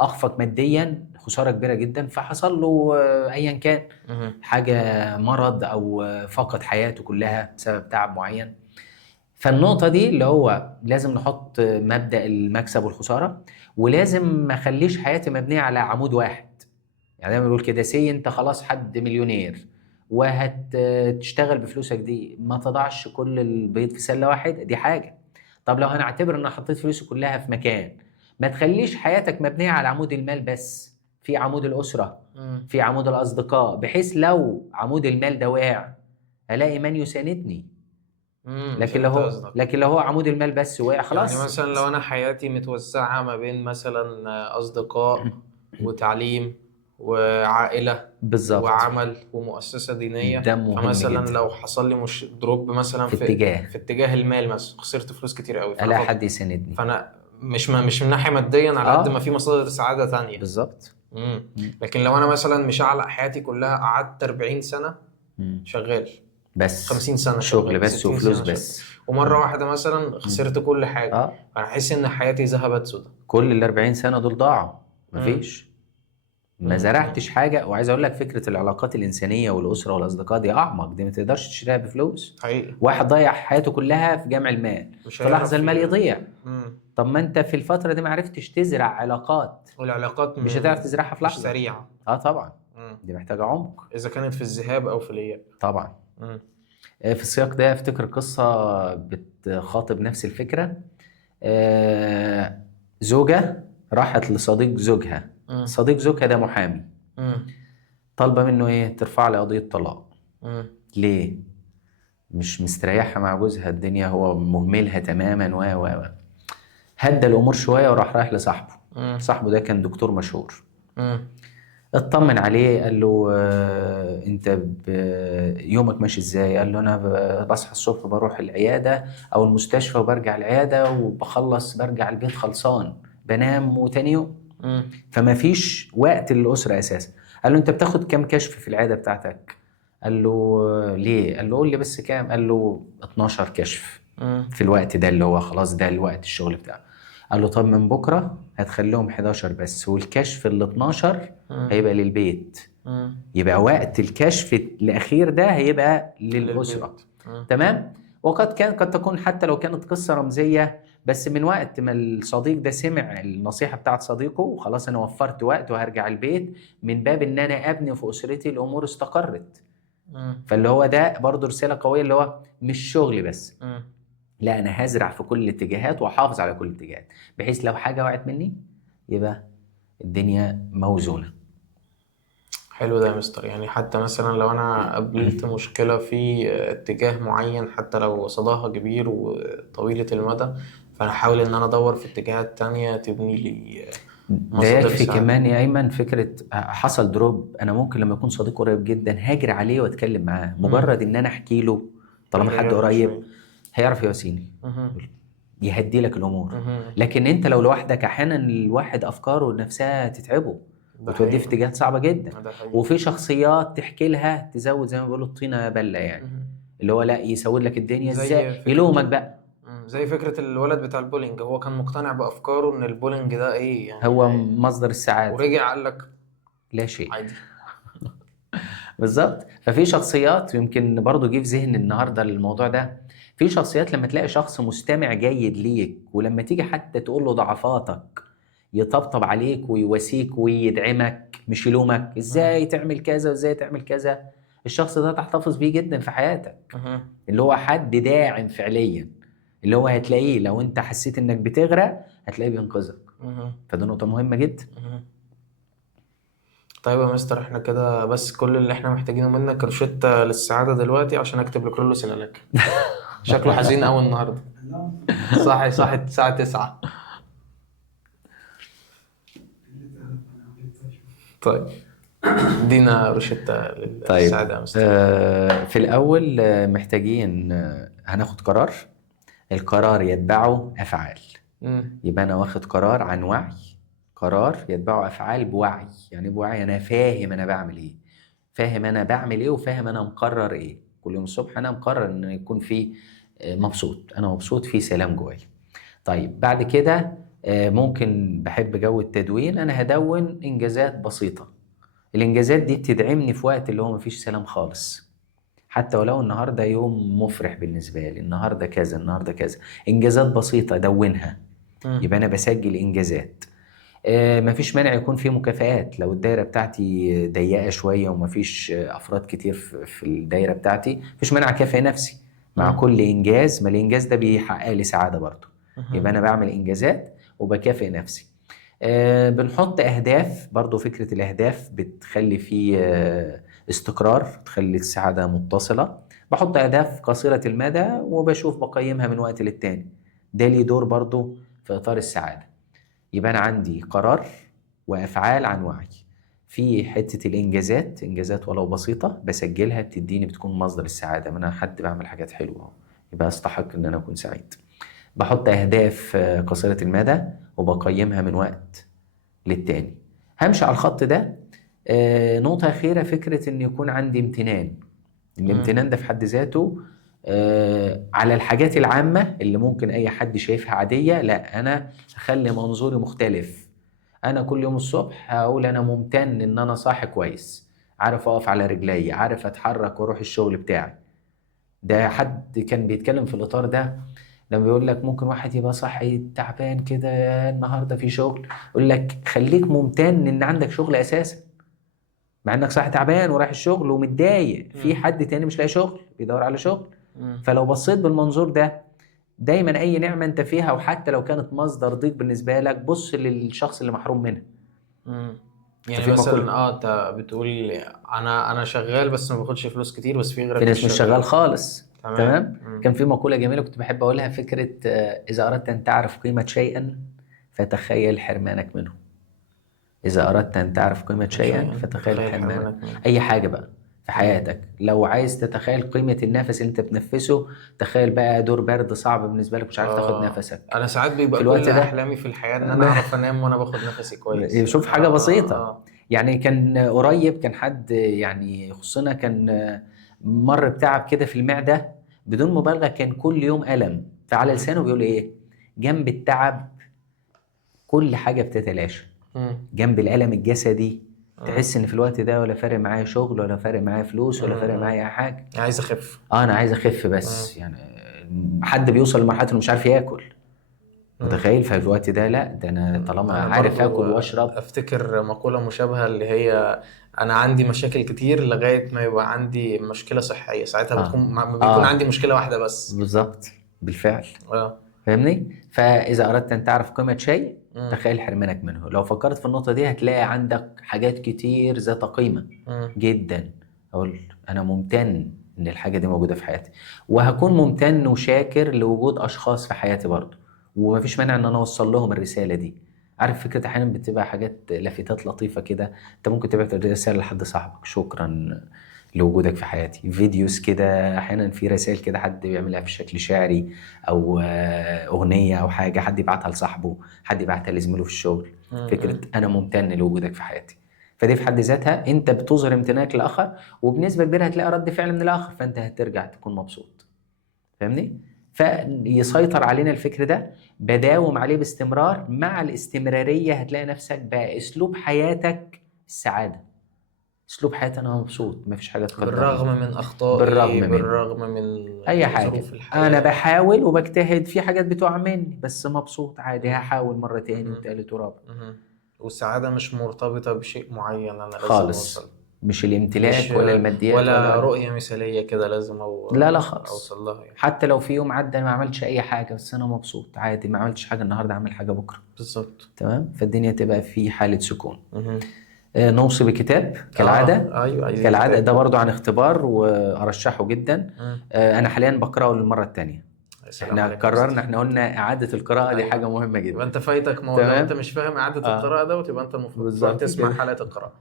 اخفق ماديا خساره كبيره جدا، فحصل له ايا كان مم. حاجه، مرض او فقد حياته كلها بسبب تعب معين. فالنقطه دي اللي هو لازم نحط مبدأ المكسب والخساره، ولازم ما اخليش حياتي مبنيه على عمود واحد. يعني دايما بنقول كده، سي انت خلاص حد مليونير وهتشتغل بفلوسك دي، ما تضعش كل البيض في سلة واحدة، دي حاجة. طب لو هنعتبر ان حطيت فلوسي كلها في مكان، ما تخليش حياتك مبنية على عمود المال بس، في عمود الأسرة، مم. في عمود الأصدقاء، بحيث لو عمود المال ده وقع ألاقي من يساندني. فهمت قصدك. لكن لو هو عمود المال بس وقع يعني خلاص. مثلا لو انا حياتي متوزعة ما بين مثلا اصدقاء وتعليم وعائلة بالظبط، وعمل ومؤسسة دينية، ده مهم فمثلا جدا. لو حصل لي مش دروب مثلا في في اتجاه في اتجاه المال، مثلا خسرت فلوس كتير قوي، ألاقي حد يساندني. فانا مش من ناحية ماديا على قد ما اه في مصادر سعادة تانية. بالظبط. مم. مم. لكن لو انا مثلا مش هعلق حياتي كلها، قعدت 40 سنة مم. شغال، بس 50 سنة شغل شغال، بس 60 وفلوس سنة شغال، بس. ومرة اه. واحدة مثلا مم. خسرت كل حاجة، اه فأنا أحس إن حياتي ذهبت سدى. كل ال 40 سنة دول ضاعوا، مم. مفيش، ما زرعتش حاجة. وعايز اقول لك فكرة العلاقات الإنسانية والأسرة والأصدقاء دي أعمق، دي ما تقدرش تشتريها بفلوس. حقيقي. واحد ضيع حياته كلها في جمع المال، مش في لحظة هيعرف المال يضيع. مم. طب ما انت في الفترة دي ما عرفتش تزرع علاقات، والعلاقات مش هتعرف تزرعها في مش لحظة. سريعة. اه طبعا، مم. دي محتاجة عمق. إذا كانت في الذهاب أو في الإياب. طبعا. مم. في السياق ده افتكر قصة بتخاطب نفس الفكرة. آه، زوجة راحت لصديق زوجها، مم. صديق زوجها ده محامي، مم. طالبة منه ايه، ترفع لي قضية طلاق. مم. ليه؟ مش مستريحة مع جوزها، الدنيا هو مهملها تماما و هدى الأمور شوية وراح رايح لصاحبه. مم. صاحبه ده كان دكتور مشهور، مم. اطمن عليه، قال له انت يومك ماشي ازاي؟ قال له انا بصحى الصبح بروح العياده او المستشفى وبرجع العياده وبخلص برجع البيت خلصان، بنام وتاني يوم، مم. فما فيش وقت للاسره اساسا. قال له انت بتاخد كام كشف في العياده بتاعتك؟ قال له ليه؟ قال له قول لي بس كام؟ قال له 12 كشف مم. في الوقت ده اللي هو خلاص ده الوقت الشغل بتاعه. قال له طب من بكره هتخليهم 11 بس، والكشف ال 12 مم. هيبقى للبيت. مم. يبقى وقت الكشف الأخير ده هيبقى للأسرة. للبيت. مم. تمام. وقد كان قد تكون حتى لو كانت قصة رمزية، بس من وقت ما الصديق ده سمع النصيحة بتاعت صديقه وخلاص أنا وفرت وقت وهرجع البيت، من باب إن أنا أبني في أسرتي الأمور استقرت. مم. فاللي هو ده برضه رسالة قوية، اللي هو مش شغل بس، مم. لا أنا هزرع في كل الاتجاهات وأحافظ على كل الاتجاهات، بحيث لو حاجة وقعت مني يبقى الدنيا موزونة. حلو ده يا مستر. يعني حتى مثلا لو انا قابلت مشكلة في اتجاه معين، حتى لو صداها كبير وطويلة المدى، فانا احاول ان انا ادور في اتجاهات تانية تبني لي ده مصادر يكفي سعادة. كمان يا ايمن، فكره حصل دروب، انا ممكن لما يكون صديق قريب جدا هاجر عليه واتكلم معاه، مم. مجرد ان انا احكي له طالما حد يريحك قريب. شوية. هيعرف يواسيني، مهم. يهدي لك الامور. مهم. لكن انت لو لوحدك احيانا الواحد افكاره نفسها تتعبه ده وتوديه في حقيقي. اتجاهات صعبه جدا. ده حقيقي. وفي شخصيات تحكي لها تزود زي ما بيقولوا الطينه بله يعني، مهم. اللي هو لا يسود لك الدنيا زي ازاي، فكرة يلومك بقى. زي فكرة الولد بتاع البولينج، هو كان مقتنع بأفكاره إن البولينج ده إيه يعني هو مصدر السعاده، ورجع قال لك لا شيء. عادي. بالظبط. ففي شخصيات يمكن برضو جه في ذهني النهارده الموضوع ده، في شخصيات لما تلاقي شخص مستمع جيد ليك ولما تيجي حتى تقول له ضعفاتك يطبطب عليك ويواسيك ويدعمك مش يلومك ازاي تعمل كذا وازاي تعمل كذا، الشخص ده تحتفظ بيه جدا في حياتك. مهم. اللي هو حد داعم فعليا، اللي هو هتلاقيه لو انت حسيت انك بتغرق هتلاقيه بينقذك. مهم. فده نقطة مهمة جدا. مهم. طيب يا مستر، احنا كده بس كل اللي احنا محتاجينه منك روشتة للسعادة دلوقتي عشان اكتب لكرولو سلالك. شكله حزين قوي النهارده. صاحي الساعة 9. طيب ادينا روشتة طيب للسعادة يا مستر. في الأول محتاجين هناخد قرار، القرار يتبعه أفعال. يبقى أنا واخد قرار عن وعي، قرار يتبعه أفعال بوعي. يعني بوعي أنا فاهم أنا بعمل إيه، فاهم أنا بعمل إيه، وفاهم أنا مقرر إيه. كل يوم الصبح أنا مقرر إن يكون في مبسوط، أنا مبسوط في سلام جوايا. طيب بعد كده ممكن بحب جو التدوين، أنا هدون إنجازات بسيطة. الإنجازات دي بتدعمني في وقت اللي هو مفيش سلام خالص، حتى ولو النهارده يوم مفرح بالنسبة لي، النهارده كذا النهارده كذا، إنجازات بسيطة دونها. يبقى أنا بسجل إنجازات. مفيش مانع يكون في مكافآت لو الدايرة بتاعتي ضيقة شوية ومفيش أفراد كتير في الدايرة بتاعتي، مفيش مانع أكافئ نفسي مع كل إنجاز، ما الإنجاز ده بيحقق لي سعادة برضه. يبقى أنا بعمل إنجازات وبكافئ نفسي. بنحط أهداف برضه، فكرة الأهداف بتخلي فيه استقرار، تخلي السعادة متصلة. بحط أهداف قصيرة المدى وبشوف بقيمها من وقت للتاني، ده ليه دور برضه في إطار السعادة. يبقى أنا عندي قرار وأفعال عن وعي. في حتة الإنجازات، إنجازات ولو بسيطة بسجلها بتديني، بتكون مصدر السعادة. ما أنا حد بعمل حاجات حلوة يبقى أستحق إن أنا أكون سعيد. بحط أهداف قصيرة المدى وبقيمها من وقت للتاني. همشي على الخط ده. نقطة أخيرة، فكرة إن يكون عندي امتنان. الامتنان ده في حد ذاته على الحاجات العامة اللي ممكن أي حد شايفها عادية، لا أنا أخلي منظوري مختلف. أنا كل يوم الصبح هقول أنا ممتن إن أنا صاحي كويس، عارف أقف على رجلي، عارف أتحرك وأروح الشغل بتاعي. ده حد كان بيتكلم في الإطار ده لما بيقول لك ممكن واحد يبقى صاحي تعبان كده، النهارده في شغل، يقول لك خليك ممتن إن عندك شغل أساسا. مع انك صاحي تعبان ورايح الشغل ومتضايق، في حد تاني مش لاقي شغل بيدور على شغل. فلو بصيت بالمنظور ده، دايما اي نعمة انت فيها وحتى لو كانت مصدر ضيق بالنسبة لك، بص للشخص اللي محروم منها. يعني ففي مثلا مقولة، انت بتقول انا شغال بس ما باخدش فلوس كتير، بس في في غيرك ناس مش مش شغال شغال. خالص. تمام. تمام. كان في مقولة جميلة كنت بحب اقولها، فكرة اذا اردت ان تعرف قيمة شيئا فتخيل حرمانك منه. إذا أردت أن تعرف قيمة شيئا شيئا فتخيل فتخيل حرمانك. حرمانك منه. أي حاجة بقى في حياتك، لو عايز تتخيل قيمة النفس اللي أنت بتنفسه، تخيل بقى دور برد صعب بالنسبة لك مش عارف تاخد نفسك انا ساعات في بيبقى الوقت كل ده. احلامي في الحياة ان انا اعرف انام وانا باخد نفسي كويس. شوف يعني حاجة بسيطة. اه. يعني كان قريب كان حد يعني يخصنا كان مر بتعب كده في المعدة، بدون مبالغة كان كل يوم ألم، فعلى لسانه بيقول إيه، جنب التعب كل حاجة بتتلاشى. جنب الألم الجسدي تحس ان في الوقت ده ولا فارق معايا شغل ولا فارق معايا فلوس ولا فارق معايا حاجه. عايز اخف. انا عايز اخف بس. يعني حد بيوصل لمرحله انه مش عارف ياكل، متخيل؟ ففي الوقت ده لا، ده انا طالما انا عارف برضو اكل واشرب. افتكر مقولة مشابهة اللي هي انا عندي مشاكل كتير لغاية ما يبقى عندي مشكلة صحية، ساعتها اه ما بيكون عندي اه مشكلة واحدة بس. بالظبط، بالفعل. اه. فاهمني؟ فاذا اردت ان تعرف قيمه شيء مم. تخيل حرمانك منه. لو فكرت في النقطه دي هتلاقي عندك حاجات كتير ذات قيمه جدا. اقول انا ممتن ان الحاجه دي موجوده في حياتي، وهكون ممتن وشاكر لوجود اشخاص في حياتي برضه، ومفيش مانع ان انا اوصل لهم الرساله دي. عارف فكره احيانا بتبقى حاجات لافتات لطيفه كده، انت ممكن تبعت رساله لحد صاحبك، شكرا لوجودك في حياتي. فيديوز كده احيانا، في رسائل كده حد بيعملها في شكل شعري، او اغنيه او حاجه حد يبعتها لصاحبه، حد يبعتها لزميله في الشغل. فكره انا ممتن لوجودك في حياتي، فدي في حد ذاتها انت بتظهر امتنانك للاخر، وبنسبه كبيره هتلاقي رد فعل من الاخر، فانت هترجع تكون مبسوط. فاهمني؟ فيسيطر علينا الفكر ده، بداوم عليه باستمرار. مع الاستمراريه هتلاقي نفسك بقى اسلوب حياتك السعاده. اسلوب حياتي انا مبسوط، مفيش حاجه تقدرني بالرغم من بالرغم اخطائي، من بالرغم من اي حاجه. ظروف انا الحياه. بحاول وبجتهد في حاجات بتقع مني، بس مبسوط عادي، مم. هحاول مره تاني مم. وتالت ورابع. مم. والسعاده مش مرتبطه بشيء معين انا لازم اوصل، خالص، مش مش الامتلاك ولا الماديات ولا ولا رؤيه مثاليه كده لازم لا لا خالص. اوصل لها يعني. حتى لو في يوم عدى ما عملتش اي حاجه، بس انا مبسوط عادي، ما عملتش حاجه النهارده اعمل حاجه بكره. بالظبط. تمام، فالدنيا تبقى في حاله سكون. مهم. نوصي بكتاب كالعاده. ايوه عايزين كالعاده كتاب. ده برضو عن اختبار وارشحه جدا. مم. انا حاليا بقراه للمره الثانيه. يا سلام احنا عليك يا قررنا، مستر. احنا قلنا اعاده القراءه دي حاجه ايوه، مهمه يبقى جدا. انت فايتك لو انت تمام. مش فاهم اعاده اه القراءه دوت، يبقى انت المفروض تروح بالظبط تسمع كده. حلقه القراءه.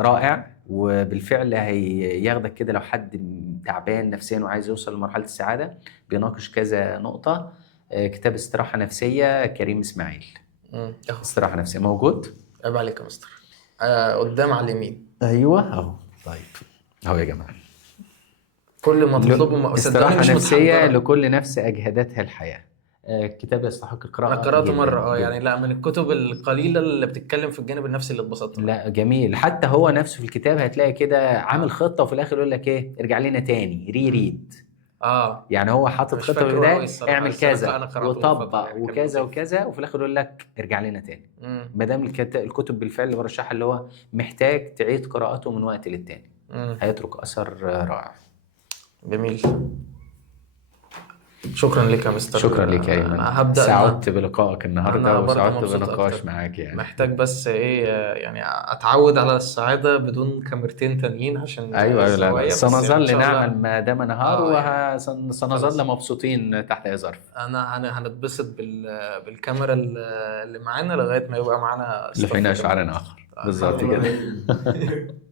رائع، وبالفعل هياخدك كده لو حد تعبان نفسيا وعايز يوصل لمرحله السعاده. بيناقش كذا نقطه. كتاب استراحه نفسيه، كريم اسماعيل. اهو. استراحه نفسيه موجود. عيب عليك يا مستر. قدام على اليمين. ايوه اهو. طيب اهو يا جماعه. كل ما تطلبه صدقوني استراحة مش نفسية متحضره. لكل نفس أجهدتها الحياة. كتاب يستحق انا القراءة قراته جدا مره يعني، جدا. لا من الكتب القليله اللي بتتكلم في الجانب النفسي اللي اتبسطت منها. لا جميل، حتى هو نفسه في الكتاب هتلاقي كده عامل خطة، وفي الآخر يقول لك إيه، ارجع لنا تاني مم. ريد. اه يعني هو انا حاطط مش خطة في فاكره قوي البداية، الصراحه، اعمل بس انا كذا انا قراته من فتره وطبق يعني كان وكذا لطيف. وكذا، وفي الآخر يقول لك ارجع لنا تاني. مم. ما دام الكتب بالفعل اللي برشحها اللي هو محتاج تعيد قراءته من وقت للتاني، مم. هيترك أثر رائع. جميل. شكرا لك يا مستر. شكرا لك يا أيمن، انا هبدا سعدت بلقائك النهاردة انا برضه وسعدت مبسوط بنقاش اكتر. معاك يعني. محتاج بس ايه يعني اتعود على السعاده بدون كاميرتين تانيين عشان ايوه ايوه، لا لا، الزوايا، بس يعني ان سنظل شاء نعمل الله. ما دام نهار، اه يعني وسنظل خلاص. مبسوطين تحت اي ظرف. انا هنتبسط بالكاميرا اللي معانا لغايه ما يبقى معانا ستاف لحين كمان. اشعار اخر ان شاء بالظبط الله كده. باذن الله.